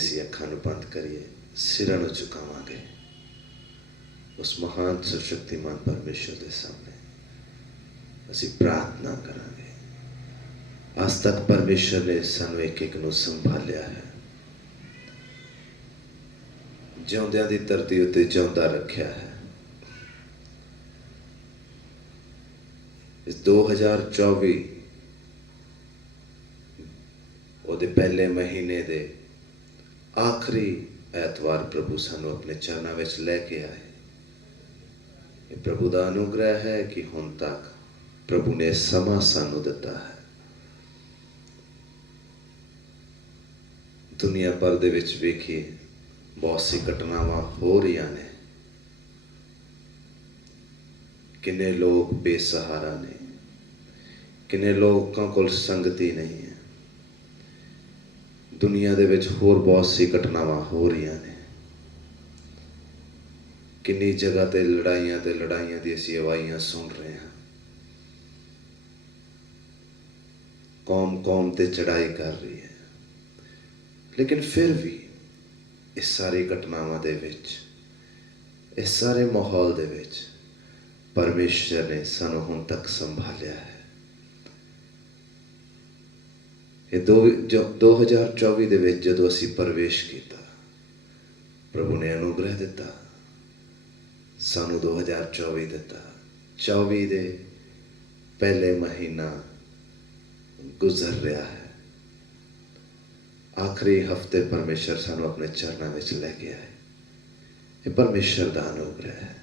ਅਸੀਂ ਅੱਖਾਂ ਨੂੰ ਬੰਦ ਕਰੀਏ, ਸਿਰਾਂ ਨੂੰ ਝੁਕਾਵਾਂਗੇ ਉਸ ਮਹਾਨ ਸਰਵਸ਼ਕਤੀਮਾਨ ਪਰਮੇਸ਼ਰ ਦੇ ਸਾਹਮਣੇ ਅਸੀਂ ਪ੍ਰਾਰਥਨਾ ਕਰਾਂਗੇ। ਅੱਜ ਤੱਕ ਪਰਮੇਸ਼ਰ ਨੇ ਸਾਨੂੰ ਇੱਕ ਇੱਕ ਨੂੰ ਸੰਭਾਲਿਆ ਹੈ, ਜਿਉਂਦਿਆਂ ਦੀ ਧਰਤੀ ਉੱਤੇ ਜਿਉਂਦਾ ਰੱਖਿਆ ਹੈ। ਇਸ 2024 ਉਹਦੇ ਪਹਿਲੇ ਮਹੀਨੇ ਦੇ ਆਖਰੀ ਐਤਵਾਰ ਪ੍ਰਭੂ ਸਾਨੂੰ ਆਪਣੇ ਚਰਨਾਂ ਵਿੱਚ ਲੈ ਕੇ ਆਏ। ਇਹ ਪ੍ਰਭੂ ਦਾ ਅਨੁਗ੍ਰਹਿ ਹੈ ਕਿ ਹੁਣ ਤੱਕ ਪ੍ਰਭੂ ਨੇ ਸਮਾਂ ਸਾਨੂੰ ਦਿੱਤਾ ਹੈ। ਦੁਨੀਆ ਭਰ ਦੇ ਵਿੱਚ ਵੇਖੀਏ, ਬਹੁਤ ਸੀ ਘਟਨਾਵਾਂ ਹੋ ਰਹੀਆਂ ਨੇ। ਕਿੰਨੇ ਲੋਕ ਬੇਸਹਾਰਾ ਨੇ, ਕਿੰਨੇ ਲੋਕਾਂ ਕੋਲ ਸੰਗਤੀ ਨਹੀਂ ਹੈ। ਦੁਨੀਆ ਦੇ ਵਿੱਚ ਹੋਰ ਬਹੁਤ ਸੀ ਘਟਨਾਵਾਂ ਹੋ ਰਹੀਆਂ ਨੇ। ਕਿੰਨੀ ਜਗ੍ਹਾ ਤੇ ਲੜਾਈਆਂ ਤੇ ਲੜਾਈਆਂ ਦੀ ਅਸੀਂ ਆਵਾਜ਼ਾਂ ਸੁਣ ਰਹੇ ਹਾਂ। ਕੌਮ ਕੌਮ ਤੇ ਚੜਾਈ ਕਰ ਰਹੀ ਹੈ, ਲੇਕਿਨ ਫਿਰ ਵੀ ਇਸ ਸਾਰੀ ਘਟਨਾਵਾਂ ਦੇ ਵਿੱਚ, ਇਸ ਸਾਰੇ ਮਾਹੌਲ ਦੇ ਵਿੱਚ ਪਰਮੇਸ਼ਰ ਨੇ ਸਾਨੂੰ ਹੁਣ ਤੱਕ ਸੰਭਾਲਿਆ ਹੈ। ਇਹ 2024 ਦੇ ਵਿੱਚ ਜਦੋਂ ਅਸੀਂ ਪ੍ਰਵੇਸ਼ ਕੀਤਾ, ਪ੍ਰਭੂ ਨੇ ਅਨੁਗ੍ਰਹਿ ਦਿੱਤਾ ਸਾਨੂੰ। 2024 ਦਿੱਤਾ, 24 ਦੇ ਪਹਿਲੇ ਮਹੀਨਾ ਗੁਜ਼ਰ ਰਿਹਾ ਹੈ। ਆਖਰੀ ਹਫ਼ਤੇ ਪਰਮੇਸ਼ਰ ਸਾਨੂੰ ਆਪਣੇ ਚਰਨਾਂ ਵਿੱਚ ਲੈ ਕੇ ਆਏ। ਇਹ ਪਰਮੇਸ਼ਰ ਦਾ ਅਨੁਗ੍ਰਹਿ ਹੈ।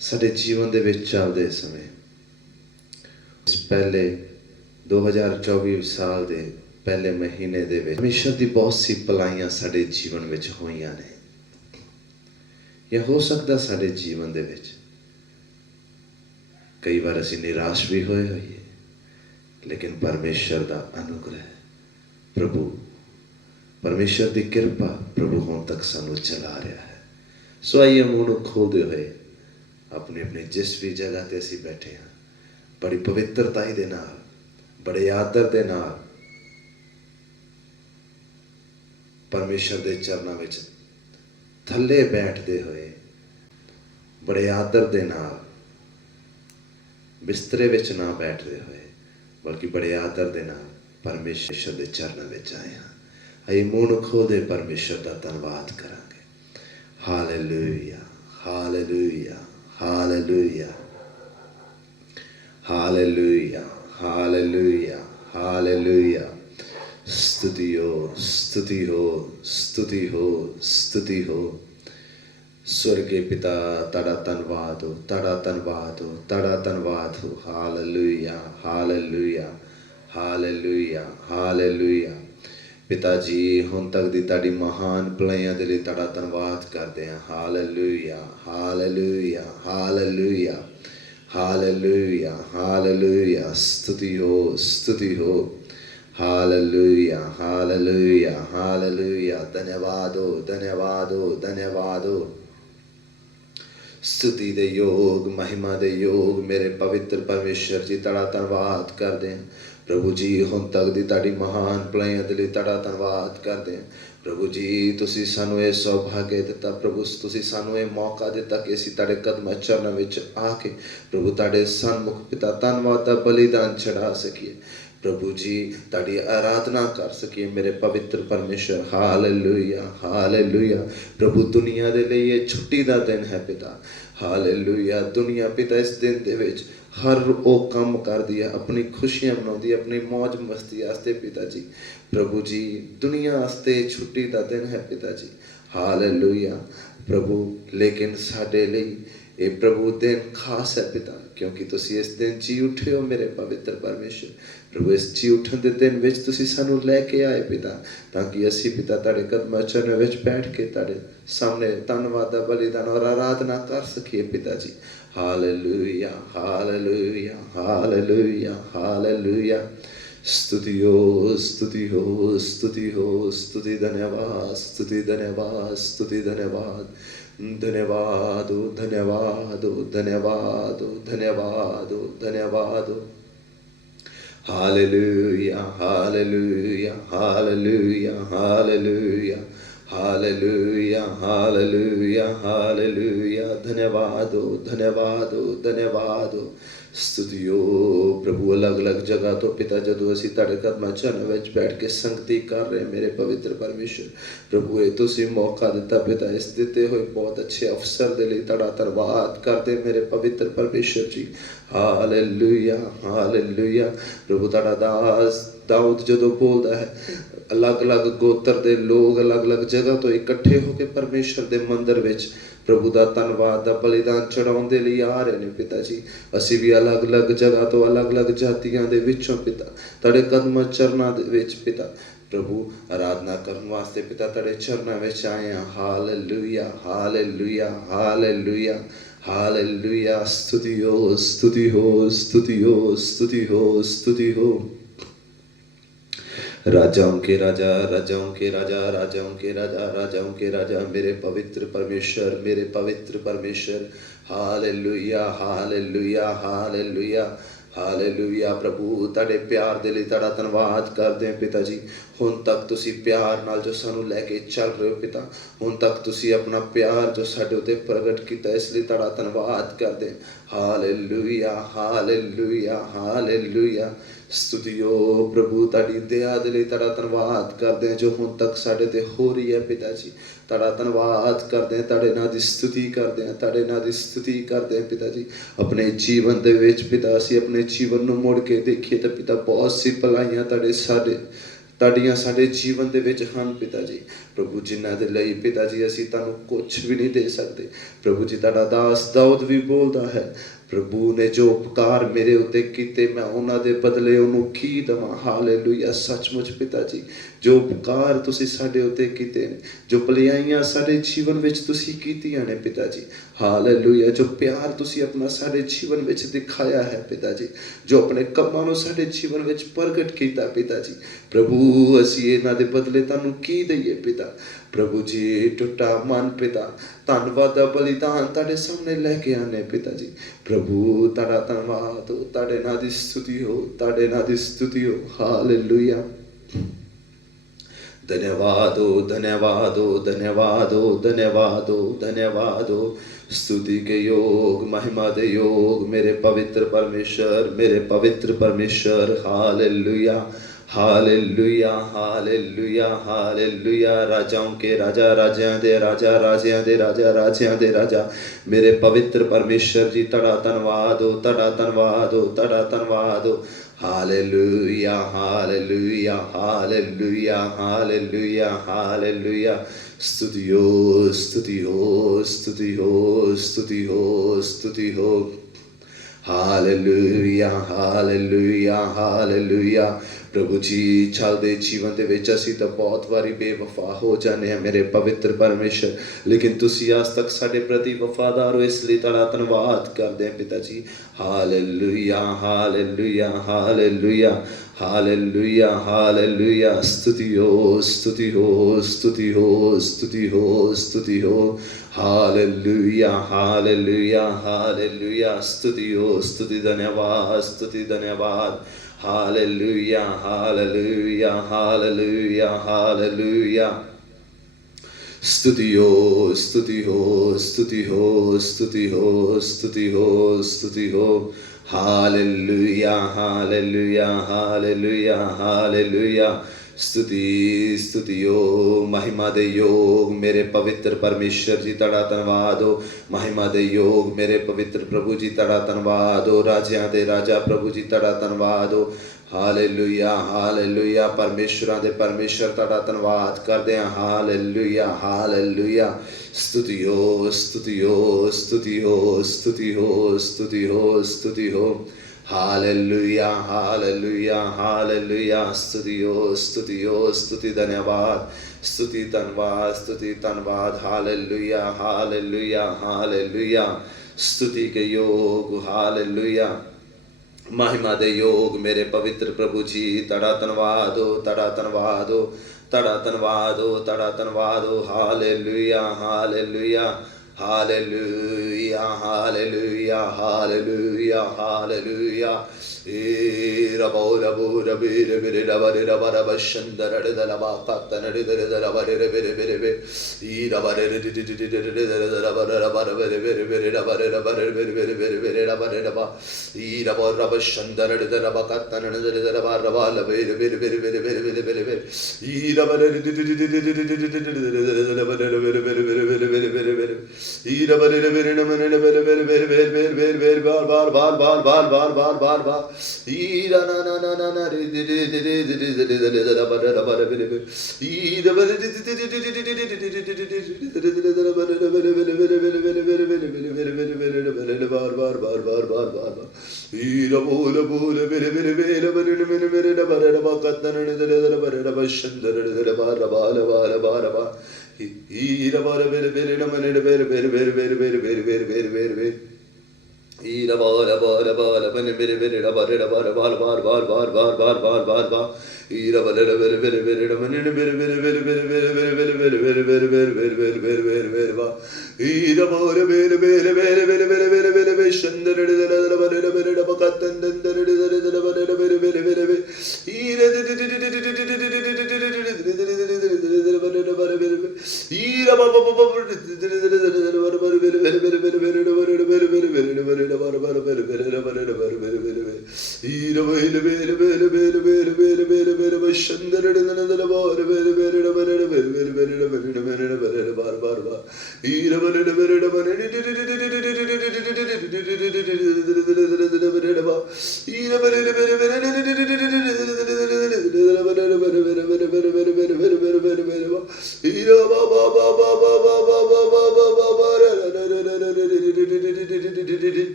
ਸਾਡੇ ਜੀਵਨ ਦੇ ਵਿੱਚ ਚੱਲਦੇ ਸਮੇਂ, ਇਸ ਪਹਿਲੇ 2024 ਸਾਲ ਦੇ ਪਹਿਲੇ ਮਹੀਨੇ ਦੇ ਵਿੱਚ ਪਰਮੇਸ਼ਰ ਦੀ ਬਹੁਤ ਸੀ ਭਲਾਈਆਂ ਸਾਡੇ ਜੀਵਨ ਵਿੱਚ ਹੋਈਆਂ ਨੇ। ਜਾਂ ਹੋ ਸਕਦਾ ਸਾਡੇ ਜੀਵਨ ਦੇ ਵਿੱਚ ਕਈ ਵਾਰ ਅਸੀਂ ਨਿਰਾਸ਼ ਵੀ ਹੋਏ ਹੋਈਏ, ਲੇਕਿਨ ਪਰਮੇਸ਼ਰ ਦਾ ਅਨੁਗ੍ਰਹਿ, ਪਰਮੇਸ਼ਰ ਦੀ ਕਿਰਪਾ ਪ੍ਰਭੂ ਹੁਣ ਤੱਕ ਸਾਨੂੰ ਚਲਾ ਰਿਹਾ ਹੈ। ਸੋ ਆਈਏ ਮੂੰਹ ਨੂੰ ਖੋਲਦੇ ਹੋਏ ਆਪਣੀ ਆਪਣੀ ਜਿਸ ਵੀ ਜਗ੍ਹਾ ਤੇ ਅਸੀਂ ਬੈਠੇ ਹਾਂ, ਬੜੀ ਪਵਿੱਤਰਤਾਈ ਦੇ ਨਾਲ, ਬੜੇ ਆਦਰ ਦੇ ਨਾਲ ਪਰਮੇਸ਼ਰ ਦੇ ਚਰਨਾਂ ਵਿੱਚ ਥੱਲੇ ਬੈਠਦੇ ਹੋਏ, ਬੜੇ ਆਦਰ ਦੇ ਨਾਲ ਬਿਸਤਰੇ ਵਿੱਚ ਨਾ ਬੈਠਦੇ ਹੋਏ, ਬਲਕਿ ਬੜੇ ਆਦਰ ਦੇ ਨਾਲ ਪਰਮੇਸ਼ਰ ਦੇ ਚਰਨਾਂ ਵਿੱਚ ਆਏ ਹਾਂ। ਆइए ਮੂੰਹ ਨੂੰ ਖੋਲ੍ਹਦੇ ਪਰਮੇਸ਼ਰ ਦਾ ਧੰਨਵਾਦ ਕਰਾਂਗੇ। Hallelujah, hallelujah, hallelujah, hallelujah, hallelujah, hallelujah. स्तुति हो, स्तुति हो, स्तुति हो, स्तुति हो। स्वर्गीय पिता, ताड़ा धन्नवाद हो, ताड़ा धन्नवाद हो, ताड़ा धन्नवाद हो। Hallelujah, hallelujah, hallelujah, hallelujah. पिता जी, हुण तक दी ताड़ी महान भलाइयां दे लई ताड़ा धन्नवाद करदे हां। Hallelujah, hallelujah, hallelujah, hallelujah, hallelujah. स्तुति हो, स्तुति हो। Hallelujah, hallelujah, hallelujah. धन्यवाद हो, धन्यवाद हो, धन्यवाद हो। स्तुति दे योग, महिमा दे योग मेरे पवित्र परमेश्वर जी, ताड़ा धन्नवाद करदे हैं प्रभु जी। हुण तक दी ताड़ी महान भलाइयां दे लई ताड़ा धन्नवाद करदे हैं प्रभु जी। तुसीं सानूं इह सौभाग्य दित्ता प्रभु, तुसीं सानूं इह मौका दित्ता कि असीं ताड़े कदमां चरनां विच आके प्रभु ताड़े सन्मुख पिता धन्नवाद दा बलिदान चढ़ा सकीए प्रभु जी, ताड़ी आराधना कर सकिए मेरे पवित्र परमेश्वर। Hallelujah, hallelujah. प्रभु दुनिया दे लिए ये छुट्टी दा दिन है पिता। हालेलुया। दुनिया पिता इस दिन दे विच हर वो काम कर दिया, अपनी खुशियां मनाउंदी, अपनी मौज मस्ती आस्ते पिता जी। प्रभु जी, दुनिया आस्ते छुट्टी दा दिन है पिता जी। हालेलुया प्रभु, लेकिन साडे लई ये प्रभु दिन खास है पिता, क्योंकि तुसीं इस दिन जी उठे हो मेरे पवित्र परमेश्वर। प्रभु इस जी उठन दे दिन विच तुसीं सानूं लैके आए पिता, ताकि असीं पिता ताड़े कदमां चरनां विच बैठ के ताड़े सामने धन्नवाद दा बलिदान और आराधना कर सकीए पिता जी। Hallelujah, hallelujah, hallelujah, hallelujah. स्तुति हो, स्तुति हो, स्तुति हो, स्तुति धन्यवाद, स्तुति धन्यवाद, स्तुति धन्यवाद। धन्यवाद हो, धन्यवाद हो, धन्यवाद हो, धन्यवाद हो, धन्यवाद हो। Hallelujah hallelujah hallelujah hallelujah hallelujah hallelujah hallelujah धन्यवाद हो धन्यवाद हो धन्यवाद हो स्तुति हो प्रभु अलग अलग जगह तो पिता जदों ਅਸੀਂ ਤੁਹਾਡੇ ਕਦਮਾਂ ਚਰਨ ਵਿੱਚ ਬੈਠ ਕੇ ਸੰਗਤੀ ਕਰ ਰਹੇ ਮੇਰੇ ਪਵਿੱਤਰ ਪਰਮੇਸ਼ਰ ਪ੍ਰਭੂ ਇਹ ਤੁਸੀਂ ਮੌਕਾ ਦਿੱਤਾ ਪਿਤਾ ਇਸ ਦਿੱਤੇ ਹੋਏ ਬਹੁਤ ਅੱਛੇ ਅਵਸਰ ਦੇ ਲਈ ਤੁਹਾਡਾ ਧੰਨਵਾਦ ਕਰਦੇ ਮੇਰੇ ਪਵਿੱਤਰ ਪਰਮੇਸ਼ਰ ਜੀ ਹਾਲੇਲੂਇਆ ਹਾਲੇਲੂਇਆ ਪ੍ਰਭੂ ਤੁਹਾਡਾ ਦਾਸ ਦਾਊਦ ਜਦੋਂ ਬੋਲਦਾ ਹੈ ਅਲੱਗ ਅਲੱਗ ਗੋਤਰ ਦੇ ਲੋਕ ਅਲੱਗ ਅਲੱਗ ਜਗ੍ਹਾ ਤੋਂ ਇਕੱਠੇ ਹੋ ਕੇ ਪਰਮੇਸ਼ਰ ਦੇ ਮੰਦਰ ਵਿੱਚ ਪ੍ਰਭੂ ਦਾ ਧੰਨਵਾਦ ਦਾ ਬਲੀਦਾਨ ਚੜਾਉਣ ਦੇ ਲਈ ਆ ਰਹੇ ਨੇ ਪਿਤਾ ਜੀ ਅਸੀਂ ਵੀ ਅਲੱਗ ਅਲੱਗ ਜਗ੍ਹਾ ਤੋਂ ਅਲੱਗ ਅਲੱਗ ਜਾਤੀਆਂ ਦੇ ਵਿੱਚੋਂ ਪਿਤਾ ਤੁਹਾਡੇ ਕਦਮਾਂ ਚਰਨਾਂ ਦੇ ਵਿੱਚ ਪਿਤਾ ਪ੍ਰਭੂ ਆਰਾਧਨਾ ਕਰਨ ਵਾਸਤੇ ਪਿਤਾ ਤੁਹਾਡੇ ਚਰਨਾਂ ਵਿੱਚ ਆਏ ਹਾਂ ਹਾਲੇਲੂਇਆ ਹਾਲੇਲੂਇਆ ਹਾਲੇਲੂਇਆ ਹਾਲੇਲੂਇਆ स्तुति हो स्तुति हो स्तुति हो स्तुति हो स्तुति हो राजाओं के राजा राजाओं के राजा राजाओं के राजा राजाओं के राजा मेरे पवित्र परमेश्वर हालेलुया हालेलुया हालेलुया हालेलुया प्रभु ਤੁਹਾਡੇ ਪਿਆਰ ਦੇ ਲਈ ਤੁਹਾਡਾ ਧੰਨਵਾਦ ਕਰਦੇ ਹਾਂ ਪਿਤਾ ਜੀ ਹੁਣ ਤੱਕ ਤੁਸੀਂ ਪਿਆਰ ਨਾਲ ਜੋ ਸਾਨੂੰ ਲੈ ਕੇ ਚੱਲ ਰਹੇ ਹੋ ਪਿਤਾ ਹੁਣ ਤੱਕ ਤੁਸੀਂ ਆਪਣਾ ਪਿਆਰ ਜੋ ਸਾਡੇ ਉੱਤੇ ਪ੍ਰਗਟ ਕੀਤਾ ਇਸ ਲਈ ਤੁਹਾਡਾ ਧੰਨਵਾਦ ਕਰਦੇ ਹਾਂ ਹਾਲੇਲੂਇਆ ਹਾਲੇਲੂਇਆ ਹਾਲੇਲੂਇਆ स्तुति हो प्रभु ਤੁਹਾਡੀ ਦਇਆ ਦੇ ਲਈ ਤੁਹਾਡਾ ਧੰਨਵਾਦ ਕਰਦੇ ਹਾਂ ਜੋ ਹੁਣ ਤੱਕ ਸਾਡੇ ਤੇ ਹੋ ਰਹੀ ਹੈ ਪਿਤਾ ਜੀ ਤੁਹਾਡਾ ਧੰਨਵਾਦ ਕਰਦੇ ਹਾਂ ਤੁਹਾਡੇ ਨਾਂ ਦੀ ਸਤੁਤੀ ਕਰਦੇ ਹਾਂ ਤੁਹਾਡੇ ਨਾਂ ਦੀ ਸਤੁਤੀ ਕਰਦੇ ਹਾਂ ਪਿਤਾ ਜੀ ਆਪਣੇ ਜੀਵਨ ਦੇ ਵਿੱਚ ਪਿਤਾ ਅਸੀਂ ਆਪਣੇ ਜੀਵਨ ਨੂੰ ਮੁੜ ਕੇ ਦੇਖੀਏ ਤਾਂ ਪਿਤਾ ਬਹੁਤ ਸੀ ਭਲਾਈਆਂ ਤੁਹਾਡੀਆਂ ਸਾਡੇ ਜੀਵਨ ਦੇ ਵਿੱਚ ਹਨ ਪਿਤਾ ਜੀ ਪ੍ਰਭੂ ਜਿਨ੍ਹਾਂ ਦੇ ਲਈ ਪਿਤਾ ਜੀ ਅਸੀਂ ਤੁਹਾਨੂੰ ਕੁਝ ਵੀ ਨਹੀਂ ਦੇ ਸਕਦੇ ਪ੍ਰਭੂ ਜੀ ਤੁਹਾਡਾ ਦਾਸ ਦਾਊਦ ਵੀ ਬੋਲਦਾ ਹੈ ਪ੍ਰਭੂ ਨੇ ਜੋ ਉਪਕਾਰ ਮੇਰੇ ਉੱਤੇ ਕੀਤੇ ਮੈਂ ਉਹਨਾਂ ਦੇ ਬਦਲੇ ਉਹਨੂੰ ਕੀ ਦੇਵਾਂ ਹਾਲੇਲੂਇਆ ਸੱਚਮੁੱਚ ਪਿਤਾ ਜੀ ਜੋ ਉਪਕਾਰ ਤੁਸੀਂ ਸਾਡੇ ਉੱਤੇ ਕੀਤੇ ਨੇ ਜੋ ਭਲਾਈਆਂ ਸਾਡੇ ਜੀਵਨ ਵਿੱਚ ਤੁਸੀਂ ਕੀਤੀਆਂ ਨੇ ਪਿਤਾ ਜੀ ਹਾਲੇਲੂਇਆ ਜੋ ਪਿਆਰ ਤੁਸੀਂ ਆਪਣਾ ਸਾਡੇ ਜੀਵਨ ਵਿੱਚ ਦਿਖਾਇਆ ਹੈ ਪਿਤਾ ਜੀ ਜੋ ਆਪਣੇ ਕੰਮਾਂ ਨੂੰ ਸਾਡੇ ਜੀਵਨ ਵਿੱਚ ਪ੍ਰਗਟ ਕੀਤਾ ਪਿਤਾ ਜੀ ਪ੍ਰਭੂ ਅਸੀਂ ਇਹਨਾਂ ਦੇ ਬਦਲੇ ਤੁਹਾਨੂੰ ਕੀ ਦਈਏ ਪਿਤਾ ਪ੍ਰਭੂ ਜੀ ਟੁੱਟਾ ਮਨ ਪਿਤਾ ਧੰਨਵਾਦ ਦਾ ਬਲੀਦਾਨ ਤੁਹਾਡੇ ਸਾਹਮਣੇ ਲੈ ਕੇ ਆਨੇ ਪਿਤਾ ਜੀ ਪ੍ਰਭੂ ਤੁਹਾਡਾ ਧੰਨਵਾਦ ਹੋ ਤੁਹਾਡੇ ਨਾਂ ਦੀ ਸਤੁਤੀ ਹੋ ਤੁਹਾਡੇ ਨਾਂ ਦੀ ਸਤੁਤੀ ਹੋ ਹਾਲੇਲੂਇਆ धन्यवाद हो धन्यवाद हो धन्यवाद हो धन्यवाद हो धन्यवाद हो स्तुति के योग महिमा दे योग मेरे पवित्र परमेश्वर हालेलुया हालेलुया हालेलुया हालेलुया राजाओं के राजा राजियां दे राजा राजियां दे राजा राजियां दे राजा मेरे पवित्र परमेश्वर जी तड़ा धन्नवाद हो तड़ा धन्नवाद हो तड़ा धन्नवाद हो hallelujah hallelujah hallelujah hallelujah hallelujah स्तुति हो स्तुति हो स्तुति हो स्तुति हो स्तुति हो ਹਾਲੇਲੂਇਆ ਹਾਲੇਲੂਇਆ ਹਾਲੇਲੂਇਆ ਪ੍ਰਭੂ ਜੀ ਚੱਲਦੇ ਜੀਵਨ ਦੇ ਵਿੱਚ ਅਸੀਂ ਤਾਂ ਬਹੁਤ ਵਾਰੀ ਬੇਵਫਾ ਹੋ ਜਾਂਦੇ ਹਾਂ ਮੇਰੇ ਪਵਿੱਤਰ ਪਰਮੇਸ਼ਰ ਲੇਕਿਨ ਤੁਸੀਂ ਅੱਜ ਤੱਕ ਸਾਡੇ ਪ੍ਰਤੀ ਵਫਾਦਾਰ ਹੋ ਇਸ ਲਈ ਤੁਹਾਡਾ ਧੰਨਵਾਦ ਕਰਦੇ ਹਾਂ ਪਿਤਾ ਜੀ hallelujah hallelujah hallelujah hallelujah hallelujah स्तुति हो स्तुति हो स्तुति हो स्तुति हो स्तुति हो हालेलुया हालेलुया हालेलुया स्तुति हो स्तुति धन्यवाद हालेलुया हालेलुया हालेलुया हालेलुया स्तुति हो स्तुति हो स्तुति हो स्तुति हो स्तुति हो स्तुति हो हालेलुया हालेलुया हालेलुया हालेलुया स्तुति स्तुति हो महिमा दे योग मेरे पवित्र परमेश्वर जी तड़ा धन्नवाद हो महिमा दे योग मेरे पवित्र प्रभु जी तड़ा धन्नवाद हो राजियां दे राजा प्रभु जी तड़ा धन्नवाद हो हालेलुया हालेलुया परमेश्वरां दे परमेश्वर तड़ा धन्नवाद करदे हां हालेलुया हालेलुया स्तुति हो स्तुति हो स्तुति हो स्तुति हो स्तुति हो स्तुति हो हालेलुया हालेलुया हालेलुया स्तुति हो स्तुति धन्यवाद स्तुति धन्यवाद हालेलुया हालेलुया हालेलुया स्तुति के योग हालेलुया महिमा दे योग मेरे पवित्र प्रभु जी तड़ा धन्नवाद हो तड़ा धन्नवाद हो तड़ा धन्नवाद हो तड़ा धन्नवाद हो hallelujah hallelujah hallelujah hallelujah hallelujah hallelujah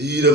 Ira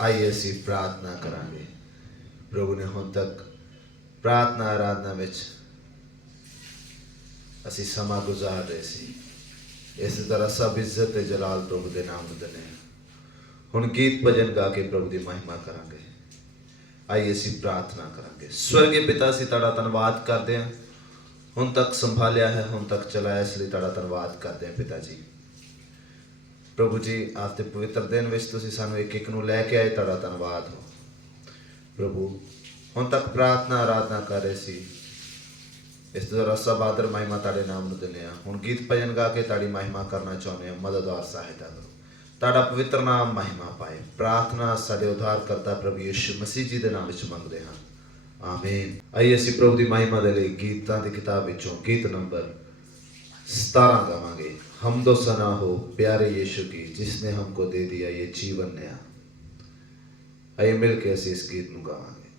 आइए ਅਸੀਂ प्रार्थना करांगे। प्रभु ने ਹੁਣ तक प्रार्थना आराधना ਵਿੱਚ ਅਸੀਂ ਸਮਾਂ ਗੁਜ਼ਾਰ ਰਹੇ ਸੀ। ਇਸੇ ਤਰ੍ਹਾਂ ਸਭ ਇੱਜ਼ਤ ਤੇ ਜਲਾਲ ਪ੍ਰਭੂ ਦੇ ਨਾਮ ਨੂੰ ਦਿੰਦੇ ਹਾਂ। ਹੁਣ ਗੀਤ ਭਜਨ ਗਾ ਕੇ ਪ੍ਰਭੂ ਦੀ ਮਹਿਮਾ ਕਰਾਂਗੇ। ਆइए ਅਸੀਂ प्रार्थना ਕਰਾਂਗੇ। स्वर्गीय पिता ਅਸੀਂ ਤੁਹਾਡਾ ਧੰਨਵਾਦ ਕਰਦੇ ਹਾਂ। ਹੁਣ ਤੱਕ ਸੰਭਾਲਿਆ ਹੈ, ਹੁਣ ਤੱਕ ਚਲਾਇਆ, ਇਸ ਲਈ ਤੁਹਾਡਾ ਧੰਨਵਾਦ ਕਰਦੇ ਹਾਂ ਪਿਤਾ ਜੀ। प्रभु जी आज के पवित्र दिन में तुसीं सानूं एक एक नूं लैके आए, तुहाडा धन्नवाद हो प्रभु। हुण तक प्रार्थना आराधना कर रहे सी, इस द्वारा सब आदर महिमा तुहाडे नाम नूं दिंदे हां। हुण गीत भजन गा के तुहाडी महिमा करना चाहुंदे हां। मददगार सहायता करो, तुहाडा पवित्र नाम महिमा पाए। प्रार्थना साडे उद्धारकर्ता प्रभु यीशु मसीह जी दे नाम विच मंगदे हां, आमीन। आइए असीं प्रभु दी महिमा दे लई गीतां दी किताब विचों गीत नंबर 17 गावांगे। हमदो सना हो प्यारे यीशु की, जिसने हमको दे दिया ये जीवन नया। आइए मिलके असीं इस गीत नूं गावांगे।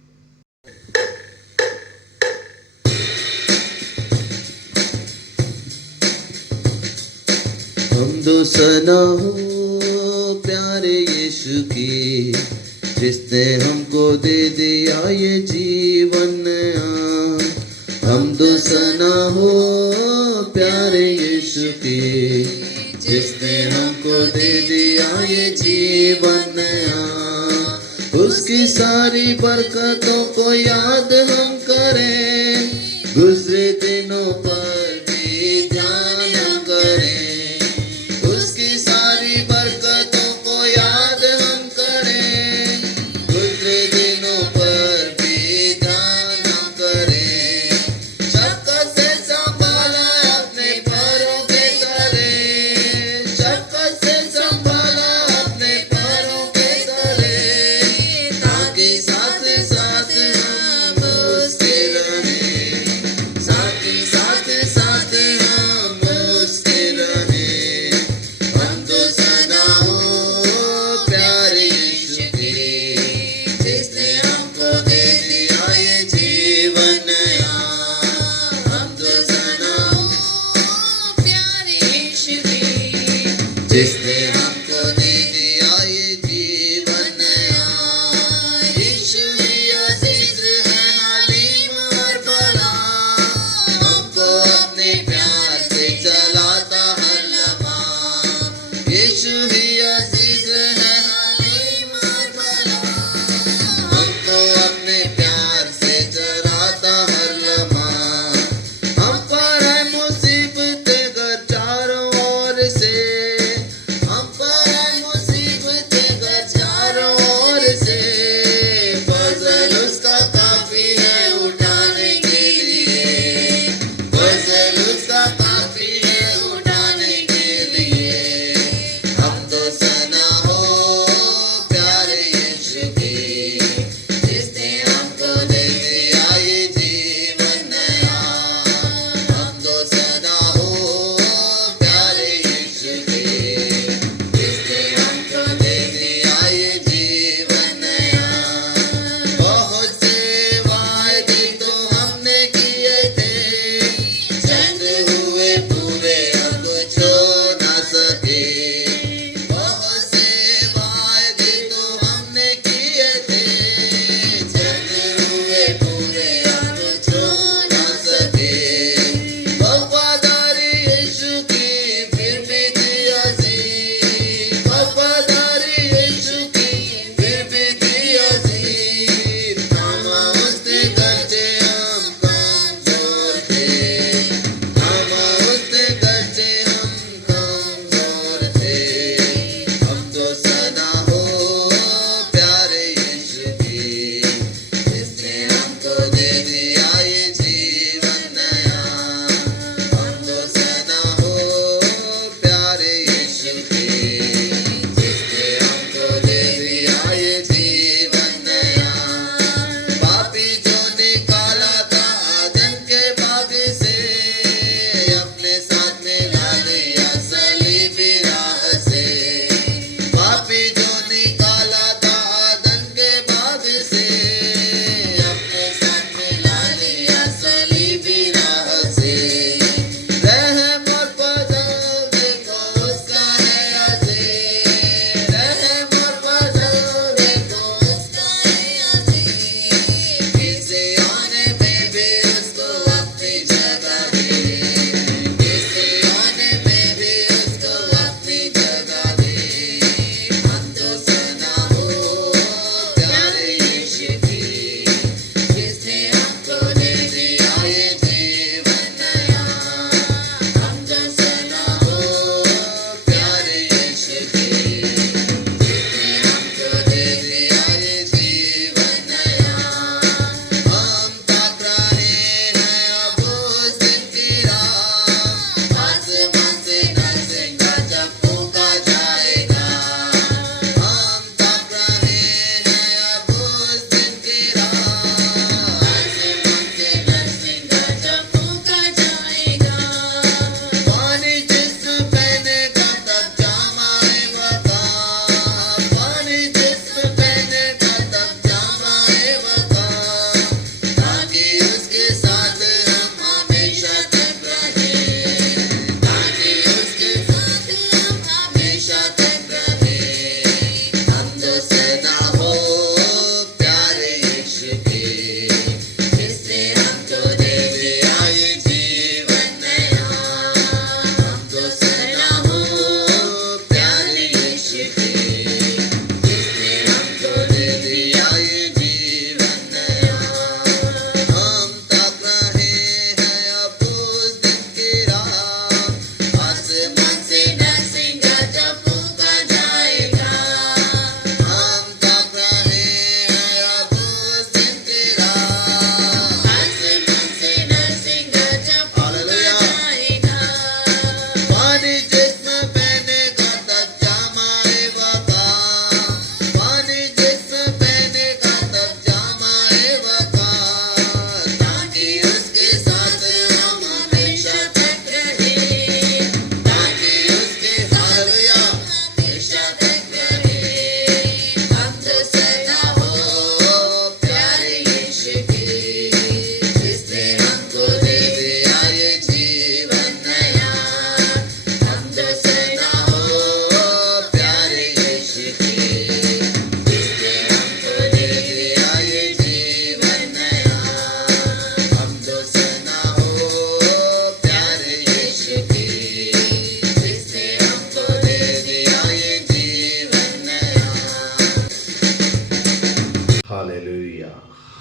हमदो सना हो प्यारे यीशु की, जिसने हमको दे दिया ये जीवन। हमदो सना हो प्यारे यीशु की, जिसने हमको दे दिया ये जीवन। उसकी सारी बरकतों को याद हम करें, गुजरे दिनों पर भी ध्यान करें। उसकी सारी बरकतों को याद हम करें, गुजरे दिनों पर भी ध्यान करें। शफ़क़त से संभाला अपने पैरों के तले, शफ़क़त से संभाला अपने पैरों के तले, ताकि साथ साथ हम उसके रहें, साथ साथ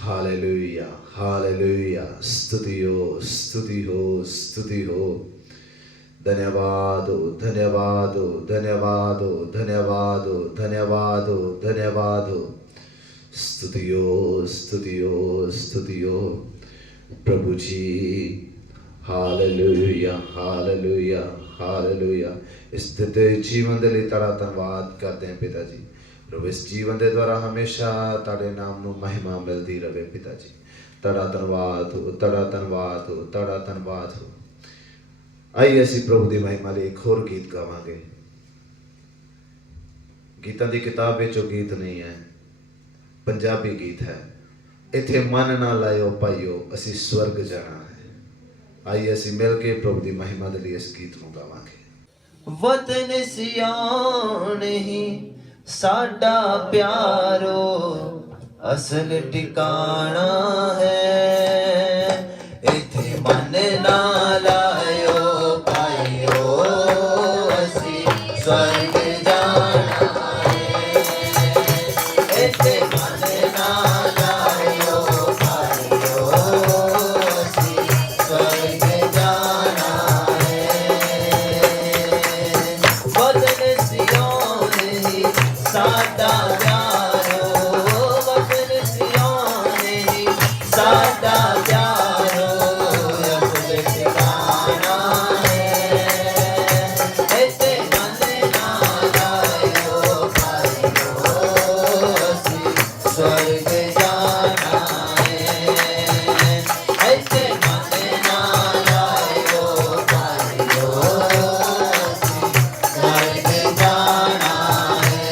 हालेलुया हालेलुया। स्तुति हो स्तुति हो। धन्यवाद हो धन्यवाद हो धन्यवाद हो धन्यवाद हो धन्यवाद हो धन्यवाद हो। स्तुति हो स्तुति हो प्रभु जी। Hallelujah hallelujah hallelujah. इस ਦਿੱਤੇ ਜੀਵਨ ਦੇ ਲਈ ਤੁਹਾਡਾ ਧੰਨਵਾਦ ਕਰਦੇ ਹਾਂ ਪਿਤਾ ਜੀ। ਪ੍ਰਭੂ ਇਸ ਜੀਵਨ ਦੇ ਦੁਆਰਾ ਹਮੇਸ਼ਾ ਤੁਹਾਡੇ ਨਾਮ ਨੂੰ ਮਹਿਮਾ ਮਿਲਦੀ ਰਹੇ ਪਿਤਾ ਜੀ। ਤੁਹਾਡਾ ਧੰਨਵਾਦ ਹੋ ਤੁਹਾਡਾ ਧੰਨਵਾਦ ਹੋ ਤੁਹਾਡਾ ਧੰਨਵਾਦ ਹੋ। ਆइए ਅਸੀਂ ਪ੍ਰਭੂ ਦੀ ਮਹਿਮਾ ਲਈ ਇੱਕ ਹੋਰ ਗੀਤ ਗਾਵਾਂਗੇ। ਗੀਤਾਂ ਦੀ ਕਿਤਾਬ ਵਿੱਚ ਉਹ ਗੀਤ ਨਹੀਂ ਹੈ, ਪੰਜਾਬੀ ਗੀਤ ਹੈ। ਇੱਥੇ ਮਨ ਨਾ ਲਾਇਓ ਭਾਈਓ ਅਸੀਂ ਸਵਰਗ ਜਾਣਾ ਹੈ। ਆइए ਅਸੀਂ ਮਿਲ ਕੇ ਪ੍ਰਭੂ ਦੀ ਮਹਿਮਾ ਦੇ ਲਈ ਇਸ ਗੀਤ ਨੂੰ ਗਾਵਾਂਗੇ। वतन सियान ही साडा प्यारो असल ठिकाना है। इथे मन ना लायो पाइयो असी स्वर्ग जाना है। इथे मन ना लायो पाइयो असी स्वर्ग जाना है। वतन सियान ही साडा प्यारो वतन सियान ही साडा प्यारो असल ठिकाना है। इथे मन ना लायो पाइयो असी स्वर्ग जाना है। इथे मन ना लायो पाइयो असी स्वर्ग जाना है।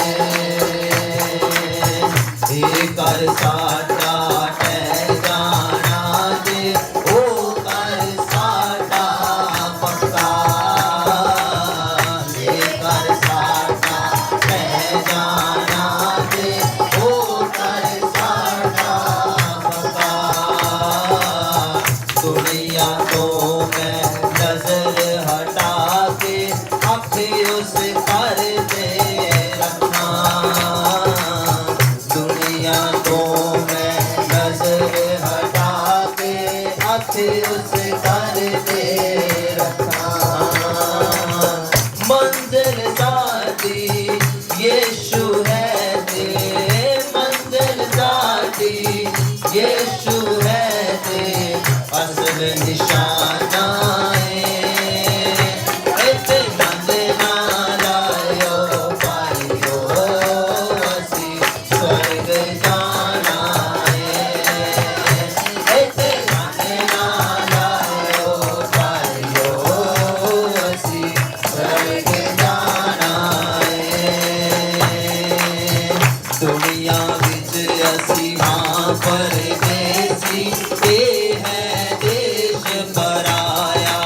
ये कर साडा ठहराना ते ओ कर साडा पक्का। ये कर साडा ठहराना ते ओ कर साडा पक्का। दुनिया तो मैं नजर हटा के आखे उस पर दे रखना। दुनिया तो मैं नजर हटा के आखे उस पर दे रखना। मंजिल साडी यीशु है ते मंजिल साडी यीशु है ते असल निशाना है। इथे मन ना लायो पाइयो असी स्वर्ग जाना है। इथे मन ना लायो पाइयो असी स्वर्ग जाना है। दुनिया विच असी हां परदेसी ए है देश पराया।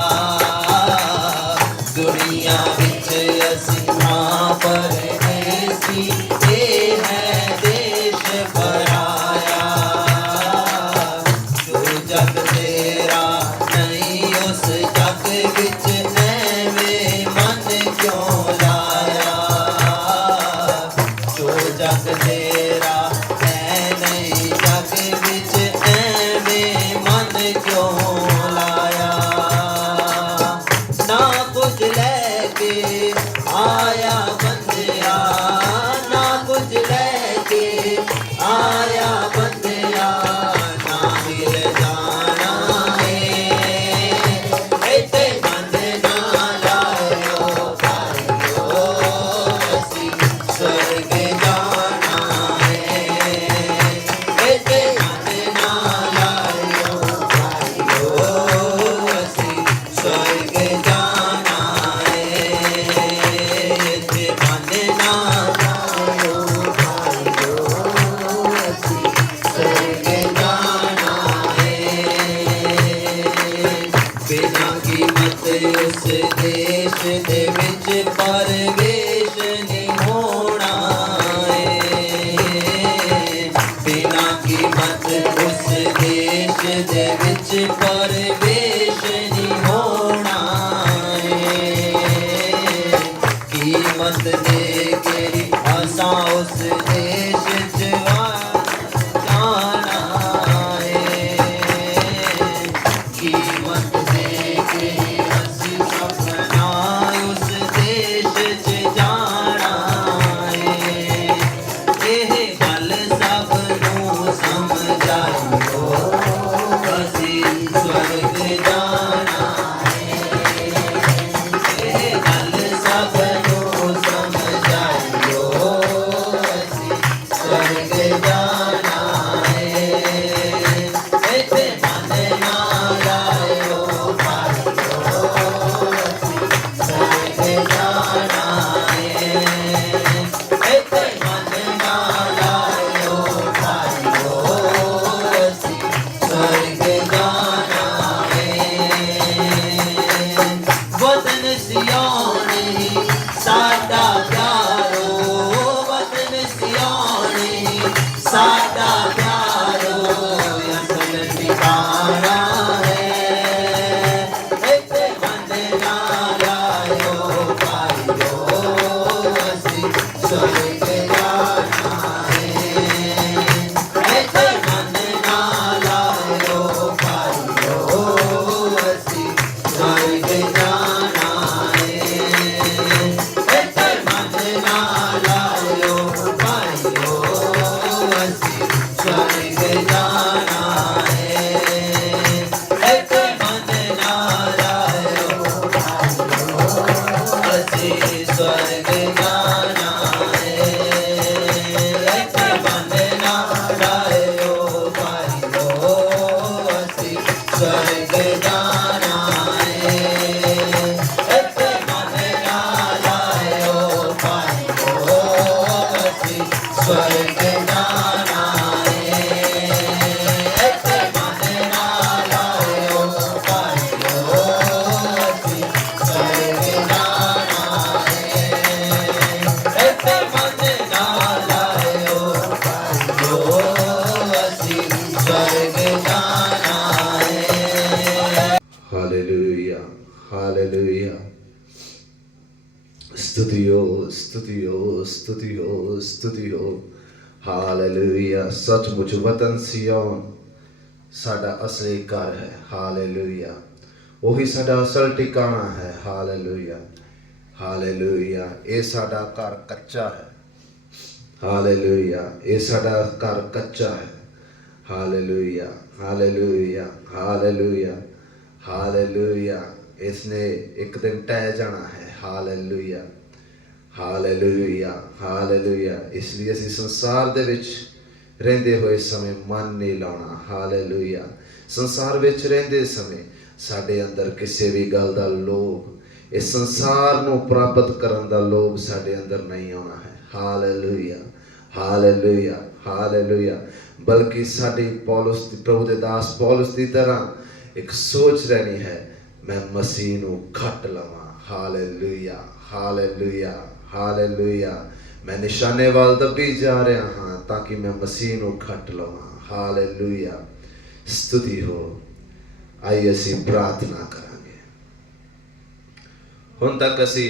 दुनिया विच असी हां परदेसी ए है देश पराया। जो जग तेरा नहीं उस जग विच एवें मन क्यों लाया। जो जग तेरा है नहीं जग विच एवें मन क्यों लाया। ना कुछ लेके आया बंदिया ना कुछ लेके आया बंदिया ना मिल जाना है। इथे मन ना लायो पाइयो असी स्वर्ग जाना स्तुति हो, स्तुति हो, स्तुति हो। हालेलुया। सचमुच वतन सियोन साडा असली घर है। हालेलुया। वही साडा असल ठिकाना है। Hallelujah, hallelujah. ये साडा घर कच्चा है। हालेलुया। ये साडा घर कच्चा है। Hallelujah, hallelujah, hallelujah, hallelujah. इसने एक दिन टह जाना है। Hallelujah, hallelujah, hallelujah. इसलिए ਅਸੀਂ ਸੰਸਾਰ ਦੇ ਵਿੱਚ ਰਹਿੰਦੇ ਹੋਏ ਸਮੇਂ ਮਨ ਨਹੀਂ ਲਾਉਣਾ। ਹਾਲੇਲੂਇਆ। ਸੰਸਾਰ ਵਿੱਚ ਰਹਿੰਦੇ ਸਮੇਂ ਸਾਡੇ ਅੰਦਰ ਕਿਸੇ ਵੀ ਗੱਲ ਦਾ ਲੋਭ, ਇਸ ਸੰਸਾਰ ਨੂੰ ਪ੍ਰਾਪਤ ਕਰਨ ਦਾ ਲੋਭ ਸਾਡੇ ਅੰਦਰ ਨਹੀਂ ਆਉਣਾ ਹੈ। Hallelujah, hallelujah, hallelujah. ਬਲਕਿ ਸਾਡੀ ਪੌਲਸ ਪ੍ਰਭੂ ਦੇ ਦਾਸ ਪੌਲਸ ਦੀ ਤਰ੍ਹਾਂ ਇੱਕ ਸੋਚ ਰਹਿਣੀ ਹੈ, ਮੈਂ ਮਸੀਹ ਨੂੰ ਖੱਟ ਲਵਾਂ। Hallelujah, hallelujah, hallelujah. मैं निशाने वाल दबी जा रहा हाँ ताकि मैं मसीह ਨੂੰ ਖੱਟ ਲਵਾਂ। ਹਾਲੇਲੂਇਆ। स्तुति हो। आइए ਅਸੀਂ प्रार्थना ਕਰਾਂਗੇ। ਹੁਣ ਤੱਕ ਅਸੀਂ